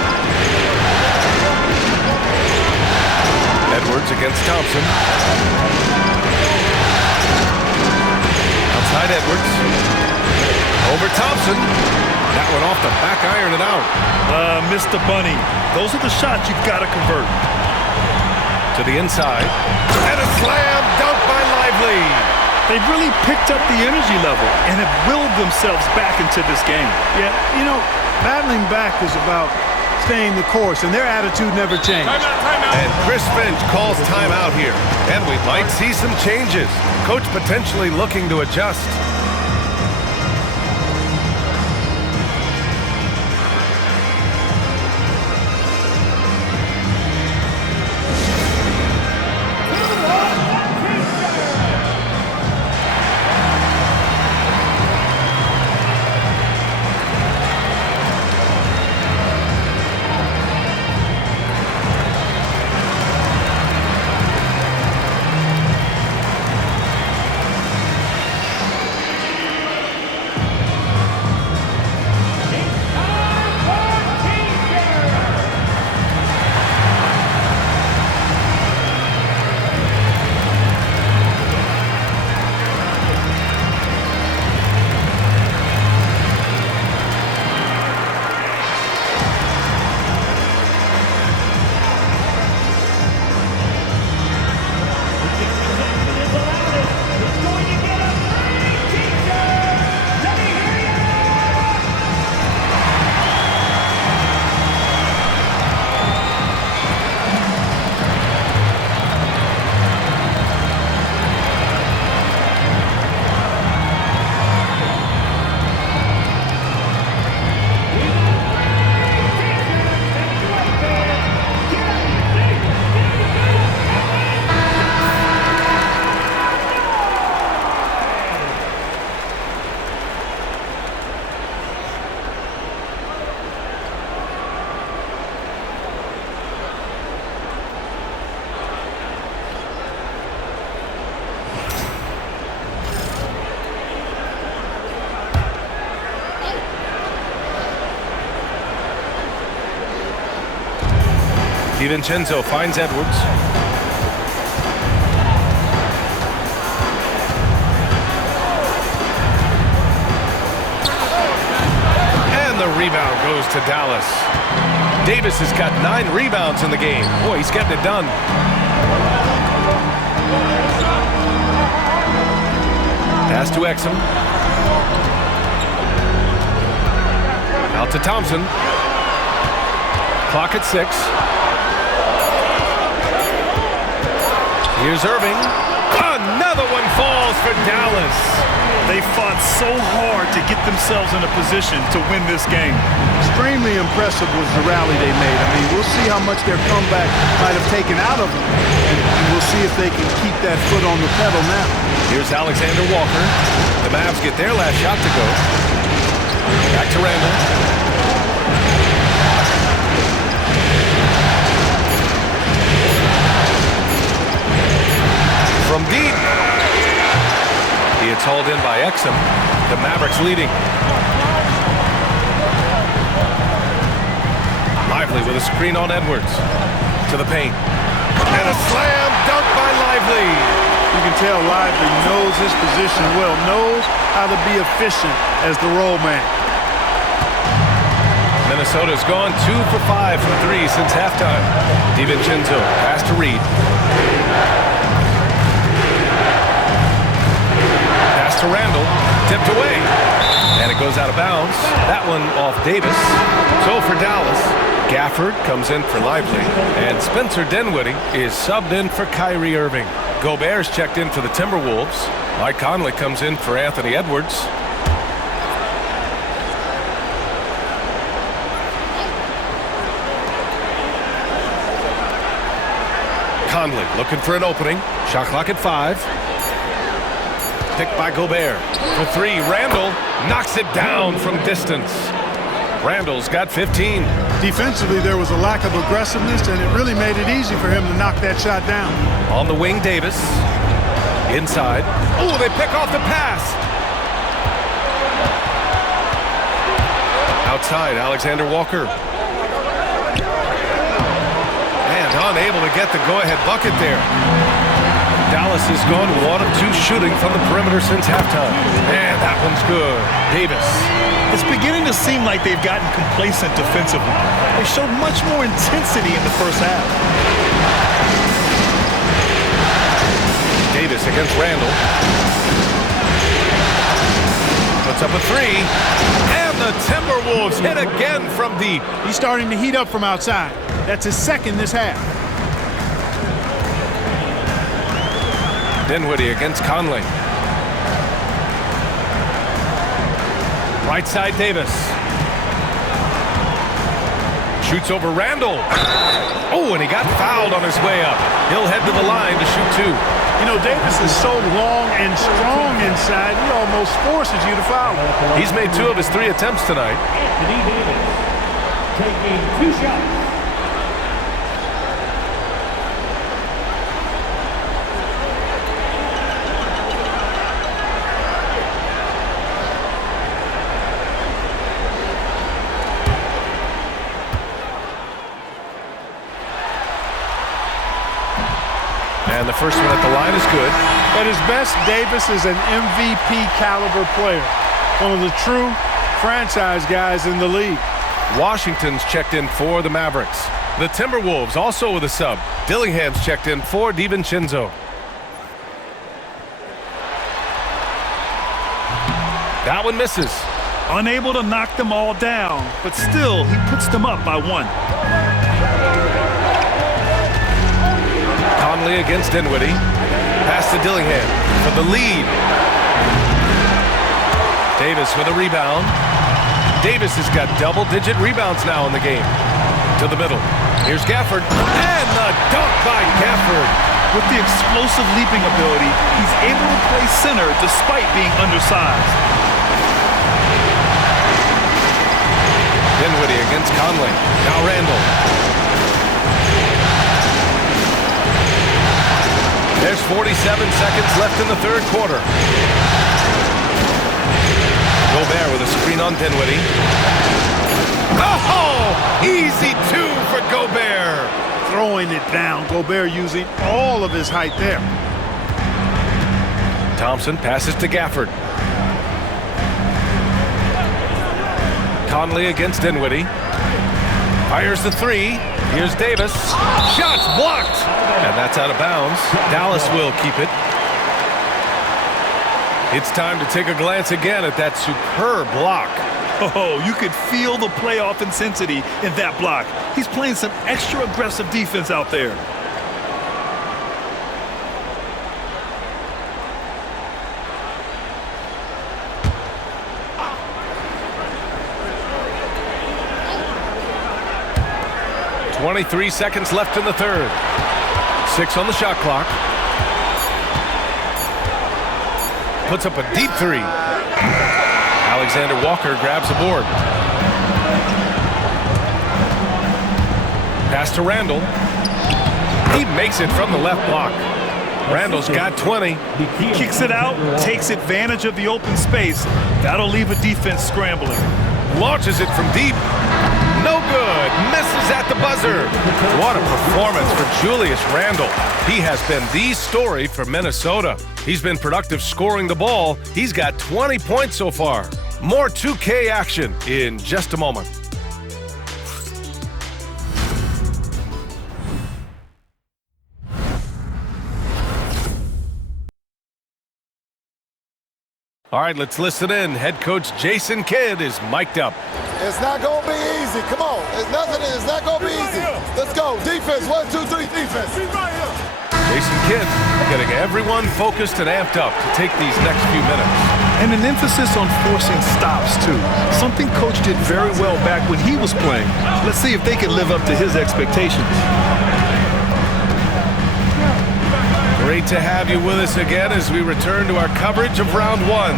Edwards against Thompson. Outside Edwards. Over Thompson. That one off the back iron and out. Mr. Bunny. Those are the shots you've got to convert. To the inside. And a slam dunk by Lively. They've really picked up the energy level and have willed themselves back into this game. Yeah, you know, battling back is about staying the course, and their attitude never changed. Timeout. And Chris Finch calls timeout here. And we might see some changes. Coach potentially looking to adjust. DiVincenzo finds Edwards. And the rebound goes to Dallas. Davis has got 9 rebounds in the game. Boy, he's getting it done. Pass to Exum. Out to Thompson. Clock at 6. Here's Irving. Another one falls for Dallas. They fought so hard to get themselves in a position to win this game. Extremely impressive was the rally they made. I mean, we'll see how much their comeback might have taken out of them. And we'll see if they can keep that foot on the pedal now. Here's Alexander Walker. The Mavs get their last shot to go. Back to Randall. From deep. It's hauled in by Exum. The Mavericks leading. Lively with a screen on Edwards. To the paint. And a slam dunk by Lively. You can tell Lively knows his position well, knows how to be efficient as the roll man. Minnesota's gone 2 for 5 from 3 since halftime. DiVincenzo pass to Reed. To Randall, tipped away, and it goes out of bounds. That one off Davis. So for Dallas, Gafford comes in for Lively, and Spencer Dinwiddie is subbed in for Kyrie Irving. Gobert's checked in for the Timberwolves. Mike Conley comes in for Anthony Edwards. Conley looking for an opening. Shot clock at 5. Picked by Gobert. For 3, Randall knocks it down from distance. Randall's got 15. Defensively, there was a lack of aggressiveness, and it really made it easy for him to knock that shot down. On the wing, Davis. Inside. Oh, they pick off the pass. Outside, Alexander Walker. And unable to get the go-ahead bucket there. Dallas has gone 1 of 2 shooting from the perimeter since halftime. And that one's good. Davis. It's beginning to seem like they've gotten complacent defensively. They showed much more intensity in the first half. Davis against Randall. Puts up a 3. And the Timberwolves hit again from deep. He's starting to heat up from outside. That's his second this half. Dinwiddie against Conley. Right side, Davis. Shoots over Randall. Oh, and he got fouled on his way up. He'll head to the line to shoot 2. You know, Davis is so long and strong inside, he almost forces you to foul him. He's made 2 of his 3 attempts tonight. Anthony Davis taking 2 shots. And the first one at the line is good. At his best, Davis is an MVP caliber player. One of the true franchise guys in the league. Washington's checked in for the Mavericks. The Timberwolves also with a sub. Dillingham's checked in for DiVincenzo. That one misses. Unable to knock them all down, but still, he puts them up by 1. Conley against Dinwiddie. Pass to Dillingham for the lead. Davis with a rebound. Davis has got double-digit rebounds now in the game. To the middle. Here's Gafford. And the dunk by Gafford. With the explosive leaping ability, he's able to play center despite being undersized. Dinwiddie against Conley. Now Randall. There's 47 seconds left in the third quarter. Gobert with a screen on Dinwiddie. Oh! Easy 2 for Gobert. Throwing it down. Gobert using all of his height there. Thompson passes to Gafford. Conley against Dinwiddie. Fires the three. Here's Davis. Shots blocked. And that's out of bounds. Dallas will keep it. It's time to take a glance again at that superb block. Oh, you could feel the playoff intensity in that block. He's playing some extra aggressive defense out there. .23 seconds left in the third. 6 on the shot clock. Puts up a deep three. Alexander Walker grabs the board. Pass to Randall. He makes it from the left block. Randall's got 20. He kicks it out, takes advantage of the open space. That'll leave a defense scrambling. Launches it from deep. No good. Misses at the buzzer. What a performance for Julius Randle. He has been the story for Minnesota. He's been productive scoring the ball. He's got 20 points so far. More 2K action in just a moment. All right, let's listen in. Head coach Jason Kidd is mic'd up. It's not going to be easy. Come on. It's not going to be easy. Let's go. Defense. 1, 2, 3, defense. Jason Kidd getting everyone focused and amped up to take these next few minutes. And an emphasis on forcing stops, too. Something Coach did very well back when he was playing. Let's see if they can live up to his expectations. Great to have you with us again as we return to our coverage of round one.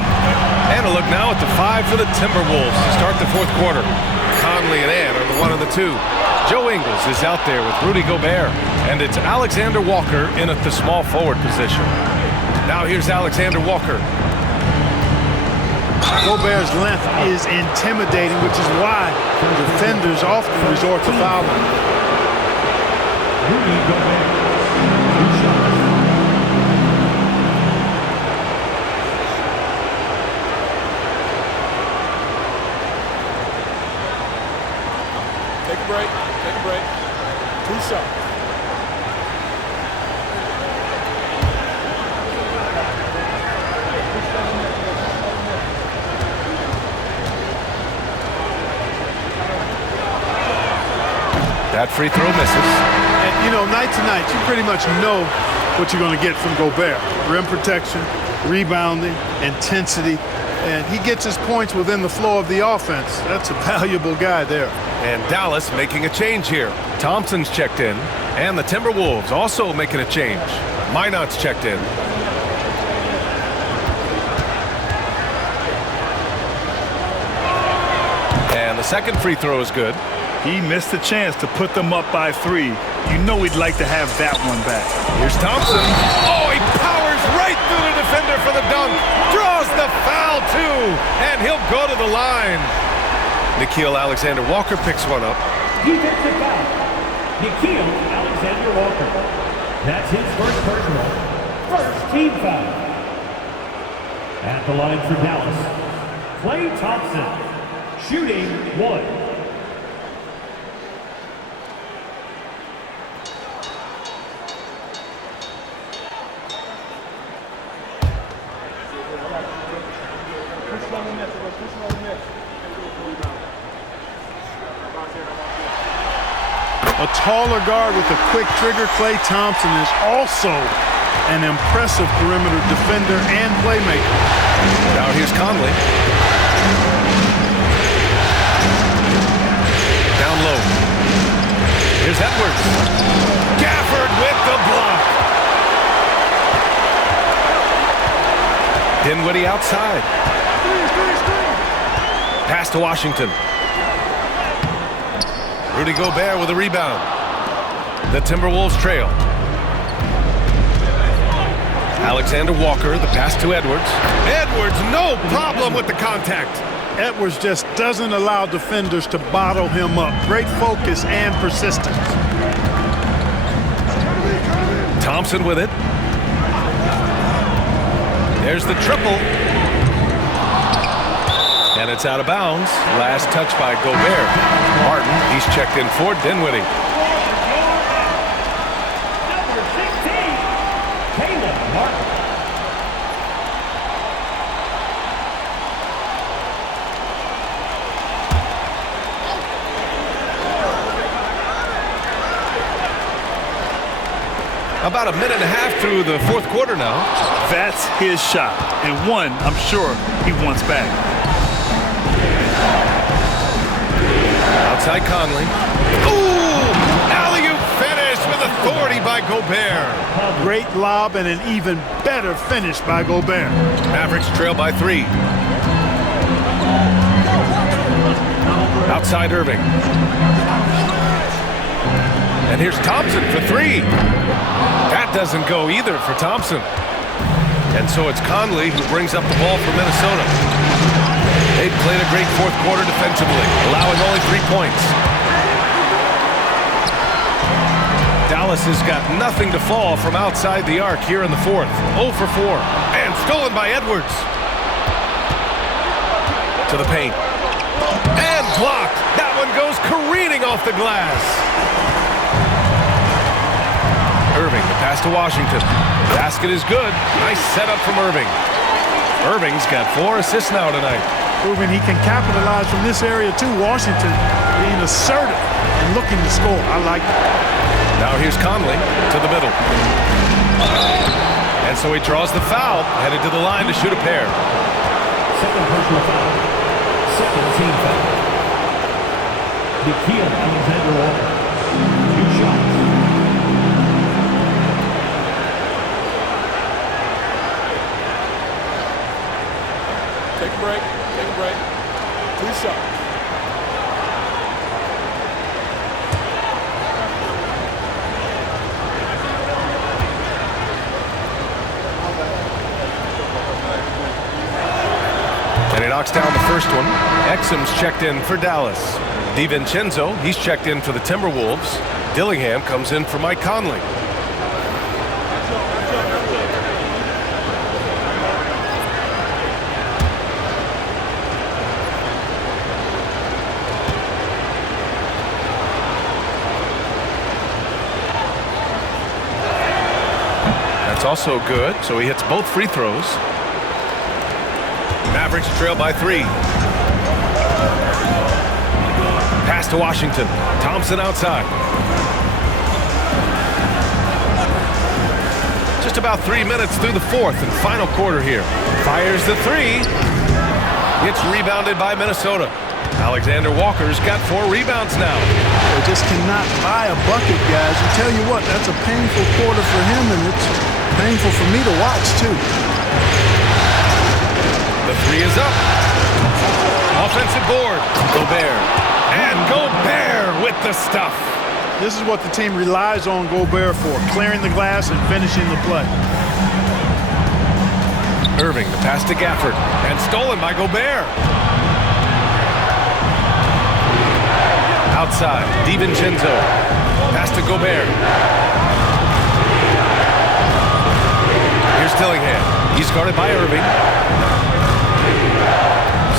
And a look now at the 5 for the Timberwolves to start the fourth quarter. Conley and Ann are the 1 and the 2. Joe Ingles is out there with Rudy Gobert. And it's Alexander Walker in at the small forward position. Now here's Alexander Walker. Gobert's length is intimidating, which is why defenders often resort to fouling. Rudy Gobert. Take a break. Take a break. 2 shots. That free throw misses. And, you know, night to night, you pretty much know what you're going to get from Gobert. Rim protection, rebounding, intensity, and he gets his points within the flow of the offense. That's a valuable guy there. And Dallas making a change here. Thompson's checked in, and the Timberwolves also making a change. Minot's checked in. And the second free throw is good. He missed a chance to put them up by 3. You know he'd like to have that one back. Here's Thompson. Oh, he powers right through the defender for the dunk. Draws the foul, too. And he'll go to the line. Nickeil Alexander-Walker picks one up. Defensive foul. Nickeil Alexander-Walker. That's his first personal. First team foul. At the line for Dallas, Klay Thompson. Shooting 1. A taller guard with a quick trigger, Klay Thompson is also an impressive perimeter defender and playmaker. Now here's Conley. Down low. Here's Edwards. Gafford with the block. Dinwiddie outside. Pass to Washington. Rudy Gobert with a rebound. The Timberwolves trail. Alexander Walker, the pass to Edwards. Edwards, no problem with the contact. Edwards just doesn't allow defenders to bottle him up. Great focus and persistence. Thompson with it. There's the triple. And it's out of bounds. Last touch by Gobert. Martin, he's checked in for Dinwiddie. Number 16, Caleb Martin. About a minute and a half through the fourth quarter now. That's his shot, and one I'm sure he wants back. Outside Conley. Ooh! Alley-oop finish with authority by Gobert. Great lob and an even better finish by Gobert. Mavericks trail by 3. Outside Irving. And here's Thompson for 3. That doesn't go either for Thompson. And so it's Conley who brings up the ball for Minnesota. They've played a great fourth quarter defensively, allowing only 3 points. Dallas has got nothing to fall from outside the arc here in the fourth. 0 for 4. And stolen by Edwards. To the paint. And blocked. That one goes careening off the glass. Irving, the pass to Washington. Basket is good. Nice setup from Irving. Irving's got 4 assists now tonight. Proving he can capitalize from this area too. Washington being assertive and looking to score. I like it. Now here's Conley to the middle. And so he draws the foul, headed to the line to shoot a pair. Second personal foul. Second team foul. Nikhil Alexander-Walker. 2 shots. Take a break. Take a break. 2 shots. And he knocks down the first one. Exum's checked in for Dallas. DiVincenzo, he's checked in for the Timberwolves. Dillingham comes in for Mike Conley. That's also good, so he hits both free throws. Mavericks trail by 3. Pass to Washington. Thompson outside. Just about 3 minutes through the fourth and final quarter here. Fires the 3. It's rebounded by Minnesota. Alexander Walker's got 4 rebounds now. They just cannot buy a bucket, guys. I tell you what, that's a painful quarter for him, and it's painful for me to watch, too. The 3 is up. Offensive board. Gobert. And Gobert with the stuff. This is what the team relies on Gobert for, clearing the glass and finishing the play. Irving, the pass to Gafford. And stolen by Gobert. Outside, DiVincenzo. Pass to Gobert. Here's Dillingham. He's guarded by Irving.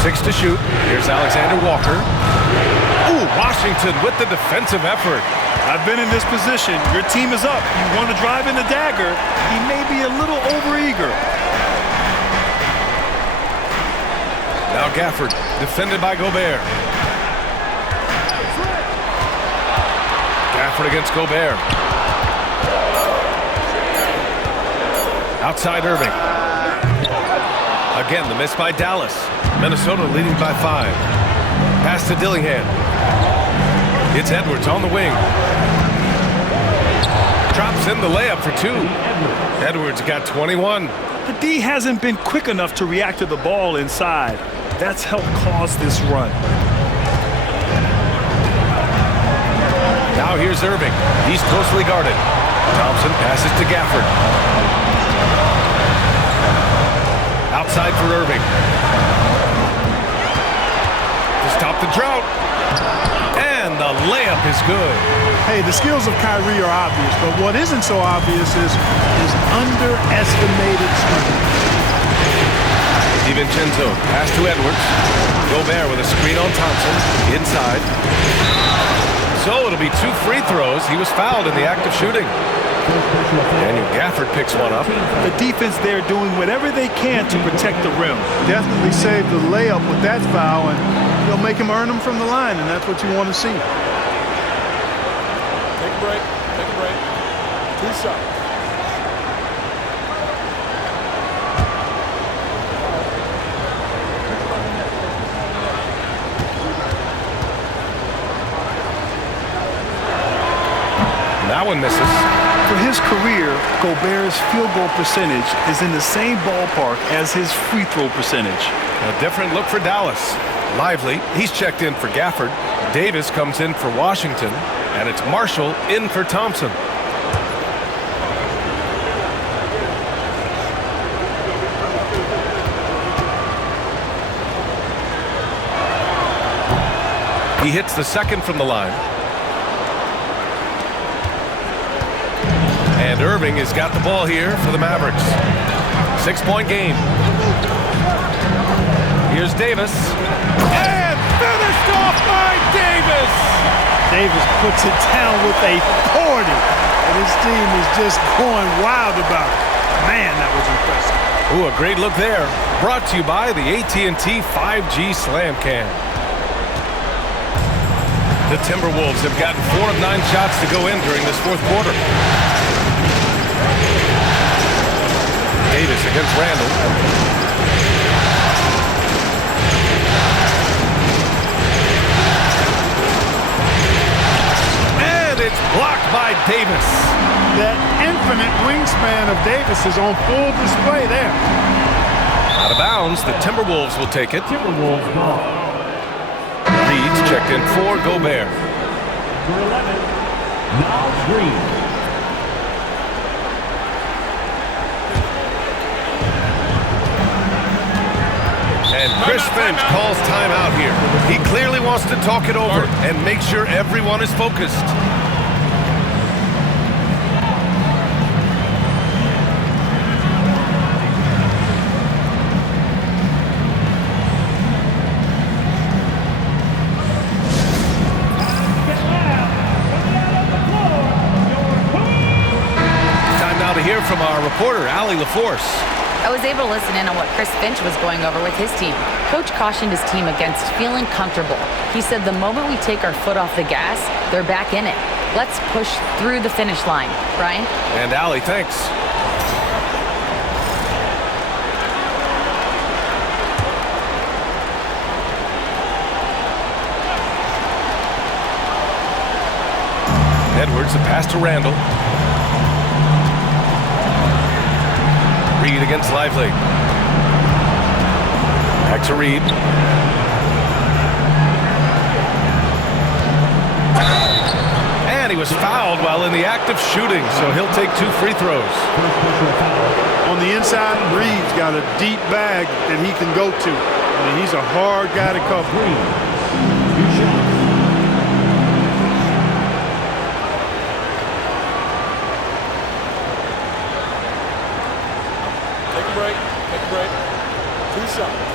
6 to shoot. Here's Alexander Walker. Ooh, Washington with the defensive effort. I've been in this position. Your team is up. You want to drive in the dagger. He may be a little overeager. Now Gafford, defended by Gobert. Gafford against Gobert. Outside Irving. Again, the miss by Dallas. Minnesota leading by 5. Pass to Dillingham. It's Edwards on the wing. Drops in the layup for 2. Edwards got 21. The D hasn't been quick enough to react to the ball inside. That's helped cause this run. Now here's Irving. He's closely guarded. Thompson passes to Gafford. Outside for Irving. To stop the drought. And the layup is good. Hey, the skills of Kyrie are obvious, but what isn't so obvious is his underestimated strength. DiVincenzo, pass to Edwards. Gobert with a screen on Thompson, inside. So it'll be 2 free throws. He was fouled in the act of shooting. Daniel Gafford picks one up. The defense there doing whatever they can to protect the rim. Definitely saved the layup with that foul, and they'll make him earn them from the line, and that's what you want to see. Take a break. Take a break. 2 shots. That one misses. For his career, Gobert's field goal percentage is in the same ballpark as his free throw percentage. A different look for Dallas. Lively, he's checked in for Gafford. Davis comes in for Washington. And it's Marshall in for Thompson. He hits the second from the line. And Irving has got the ball here for the Mavericks. 6-point game. Here's Davis. And finished off by Davis! Davis puts it down with authority, and his team is just going wild about it. Man, that was impressive. Ooh, a great look there. Brought to you by the AT&T 5G Slam Cam. The Timberwolves have gotten 4 of 9 shots to go in during this 4th quarter. Davis against Randall. And it's blocked by Davis. That infinite wingspan of Davis is on full display there. Out of bounds, the Timberwolves will take it. Timberwolves ball. Reed's checked in for Gobert. Number 11, Miles Reed. And Chris Finch calls timeout here. He clearly wants to talk it over and make sure everyone is focused. Time now to hear from our reporter, Allie LaForce. I was able to listen in on what Chris Finch was going over with his team. Coach cautioned his team against feeling comfortable. He said the moment we take our foot off the gas, they're back in it. Let's push through the finish line. Brian? And Allie, thanks. Edwards, a pass to Randall. Reed against Lively. Back to Reed. And he was fouled while in the act of shooting, so he'll take 2 free throws. On the inside, Reed's got a deep bag that he can go to. I mean, he's a hard guy to cover. Take a break. 2 shots.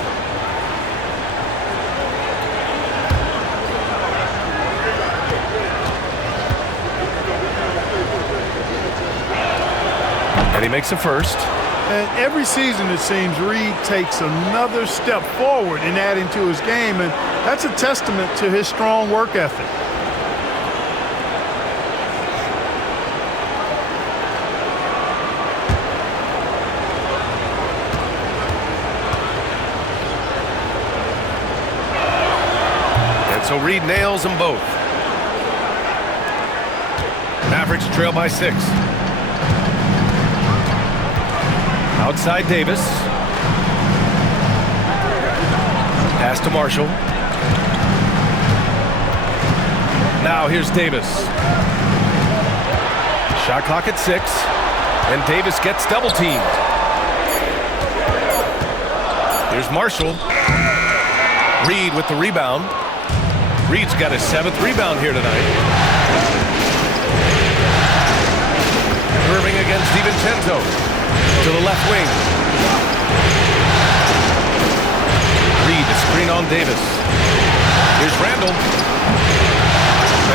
And he makes a first. And every season, it seems, Reed takes another step forward in adding to his game, and that's a testament to his strong work ethic. So Reed nails them both. Mavericks trail by 6. Outside Davis. Pass to Marshall. Now here's Davis. Shot clock at 6. And Davis gets double teamed. Here's Marshall. Reed with the rebound. Reed's got his 7th rebound here tonight. Irving against DiVincenzo to the left wing. screen on Davis. Here's Randall.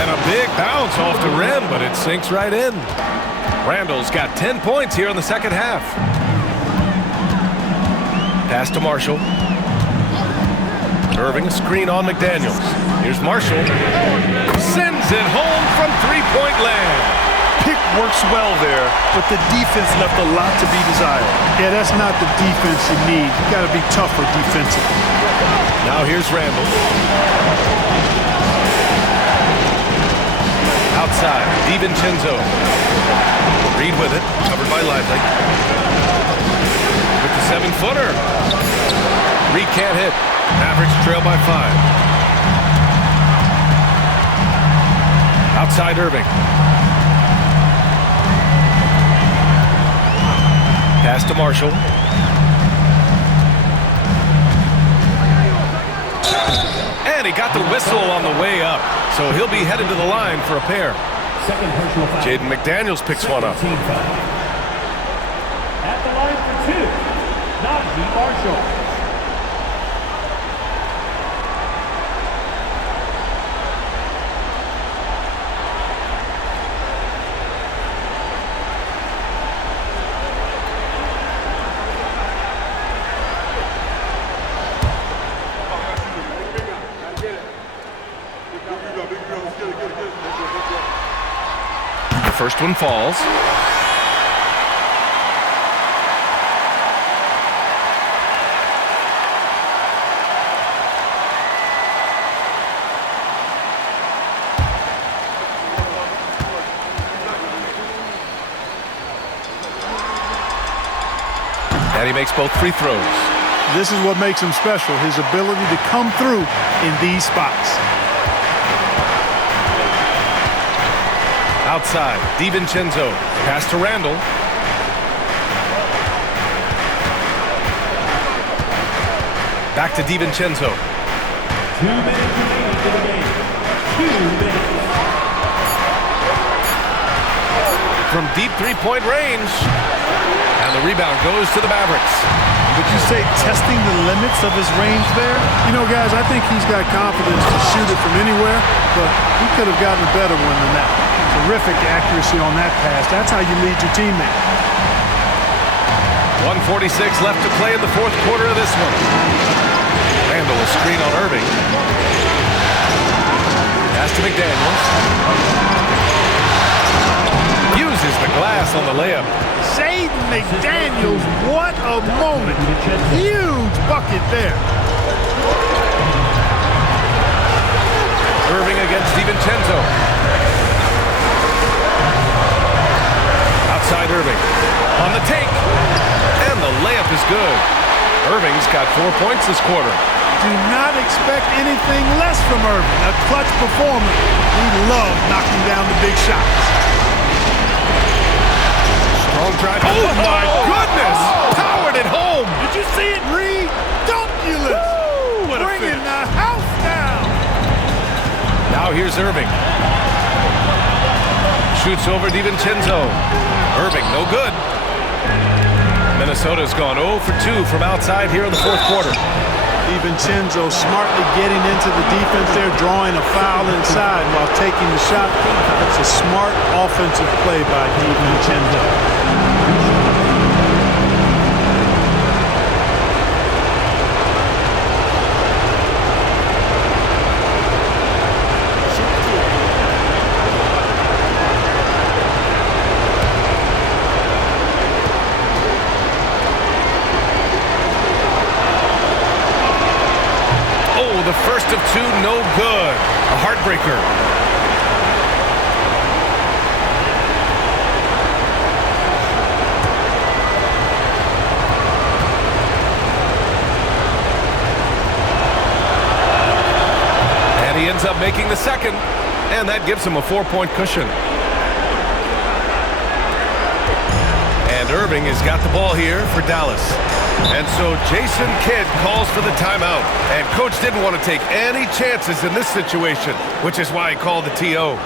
And a big bounce off the rim, but it sinks right in. Randall's got 10 points here in the second half. Pass to Marshall. Irving, a screen on McDaniels. Here's Marshall. Sends it home from three-point land. Pick works well there, but the defense left a lot to be desired. Yeah, that's not the defense you need. You got to be tougher defensively. Now here's Randall. Outside, DiVincenzo. Reed with it, covered by Lively. With the 7-footer. Reed can't hit. Mavericks trail by 5. Outside Irving. Pass to Marshall. And he got the whistle on the way up. So he'll be headed to the line for a pair. Jaden McDaniels picks one up. At the line for 2, Najee Marshall. First one falls. And he makes both free throws. This is what makes him special, his ability to come through in these spots. Outside, DiVincenzo. Pass to Randall. Back to DiVincenzo. 2 minutes remaining for the game. 2 minutes. From deep three-point range. And the rebound goes to the Mavericks. Would you say testing the limits of his range there? You know, guys, I think he's got confidence to shoot it from anywhere, but he could have gotten a better one than that. Terrific accuracy on that pass. That's how you lead your teammate. 1:46 left to play in the fourth quarter of this one. Randall a screen on Irving. Pass to McDaniels. Uses the glass on the layup. Jaden McDaniels, what a moment. Huge bucket there. Irving against DiVincenzo. Outside Irving. On the take. And the layup is good. Irving's got 4 points this quarter. Do not expect anything less from Irving. A clutch performer. We love knocking down the big shots. Strong drive. Oh, my goodness! Powered it home. Did you see it, Reed? Dunculous. What a Bringing finish. the house down. Now here's Irving. Shoots over DiVincenzo. Irving, no good. Minnesota's gone 0 for 2 from outside here in the fourth quarter. DiVincenzo smartly getting into the defense there, drawing a foul inside while taking the shot. It's a smart offensive play by DiVincenzo. The first of 2, no good. A heartbreaker. And he ends up making the second, and that gives him a 4-point cushion. And Irving has got the ball here for Dallas. And so Jason Kidd calls for the timeout. And coach didn't want to take any chances in this situation, which is why he called the TO.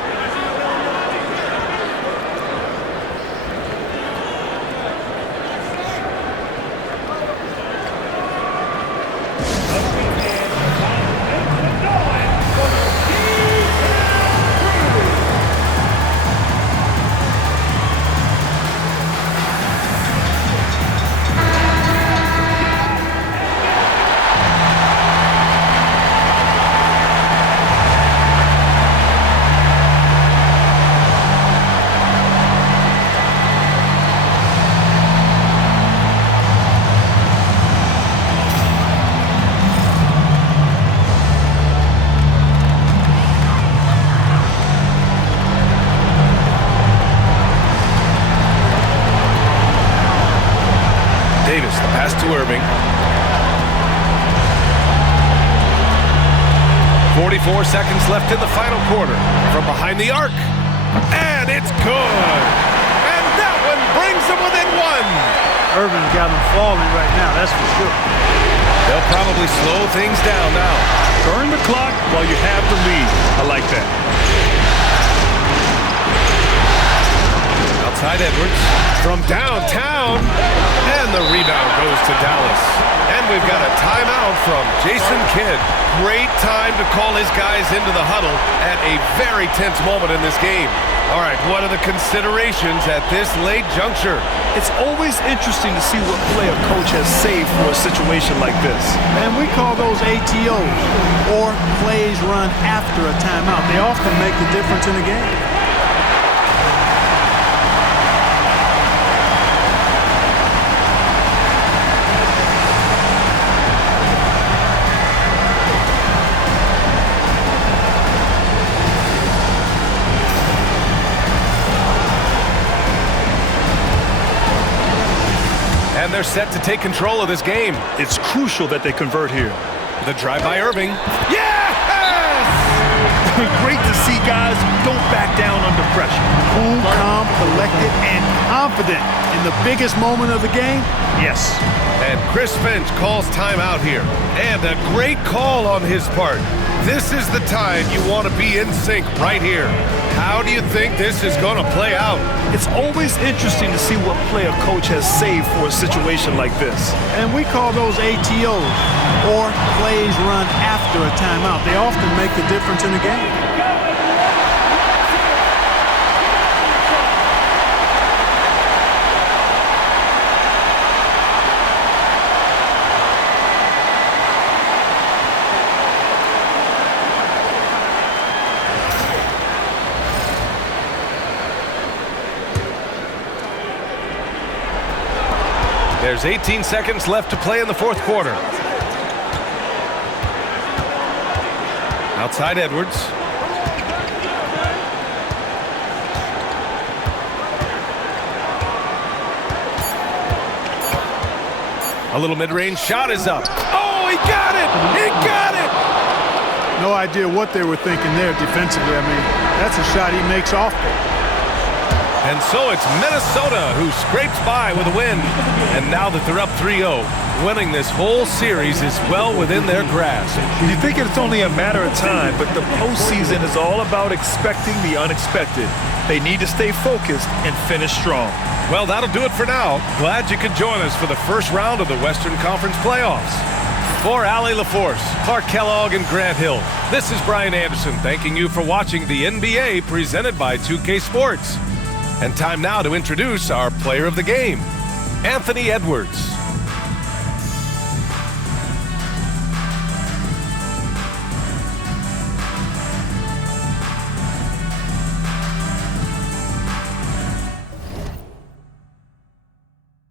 4 seconds left in the final quarter. From behind the arc. And it's good. And that one brings them within one. Irving's got them falling right now, that's for sure. They'll probably slow things down now. Burn the clock while you have the lead. I like that. Outside Edwards from downtown. And the rebound goes to Dallas. And we've got a timeout from Jason Kidd. Great time to call his guys into the huddle at a very tense moment in this game. All right, what are the considerations at this late juncture? It's always interesting to see what play a coach has saved for a situation like this. And we call those ATOs, or plays run after a timeout. They often make the difference in the game. And they're set to take control of this game. It's crucial that they convert here. The drive by Irving. Yes! Great to see guys who don't back down under pressure. Cool, calm, collected, and confident in the biggest moment of the game. Yes. And Chris Finch calls timeout here. And a great call on his part. This is the time you want to be in sync right here. How do you think this is going to play out? It's always interesting to see what play a coach has saved for a situation like this. And we call those ATOs, or plays run after a timeout. They often make the difference in the game. There's 18 seconds left to play in the fourth quarter. Outside Edwards. A little mid-range shot is up. Oh, he got it! He got it! No idea what they were thinking there defensively. I mean, that's a shot he makes often. And so it's Minnesota who scrapes by with a win. And now that they're up 3-0, winning this whole series is well within their grasp. You think it's only a matter of time, but the postseason is all about expecting the unexpected. They need to stay focused and finish strong. Well, that'll do it for now. Glad you could join us for the first round of the Western Conference playoffs. For Allie LaForce, Clark Kellogg, and Grant Hill, this is Brian Anderson thanking you for watching the NBA presented by 2K Sports. And time now to introduce our player of the game, Anthony Edwards.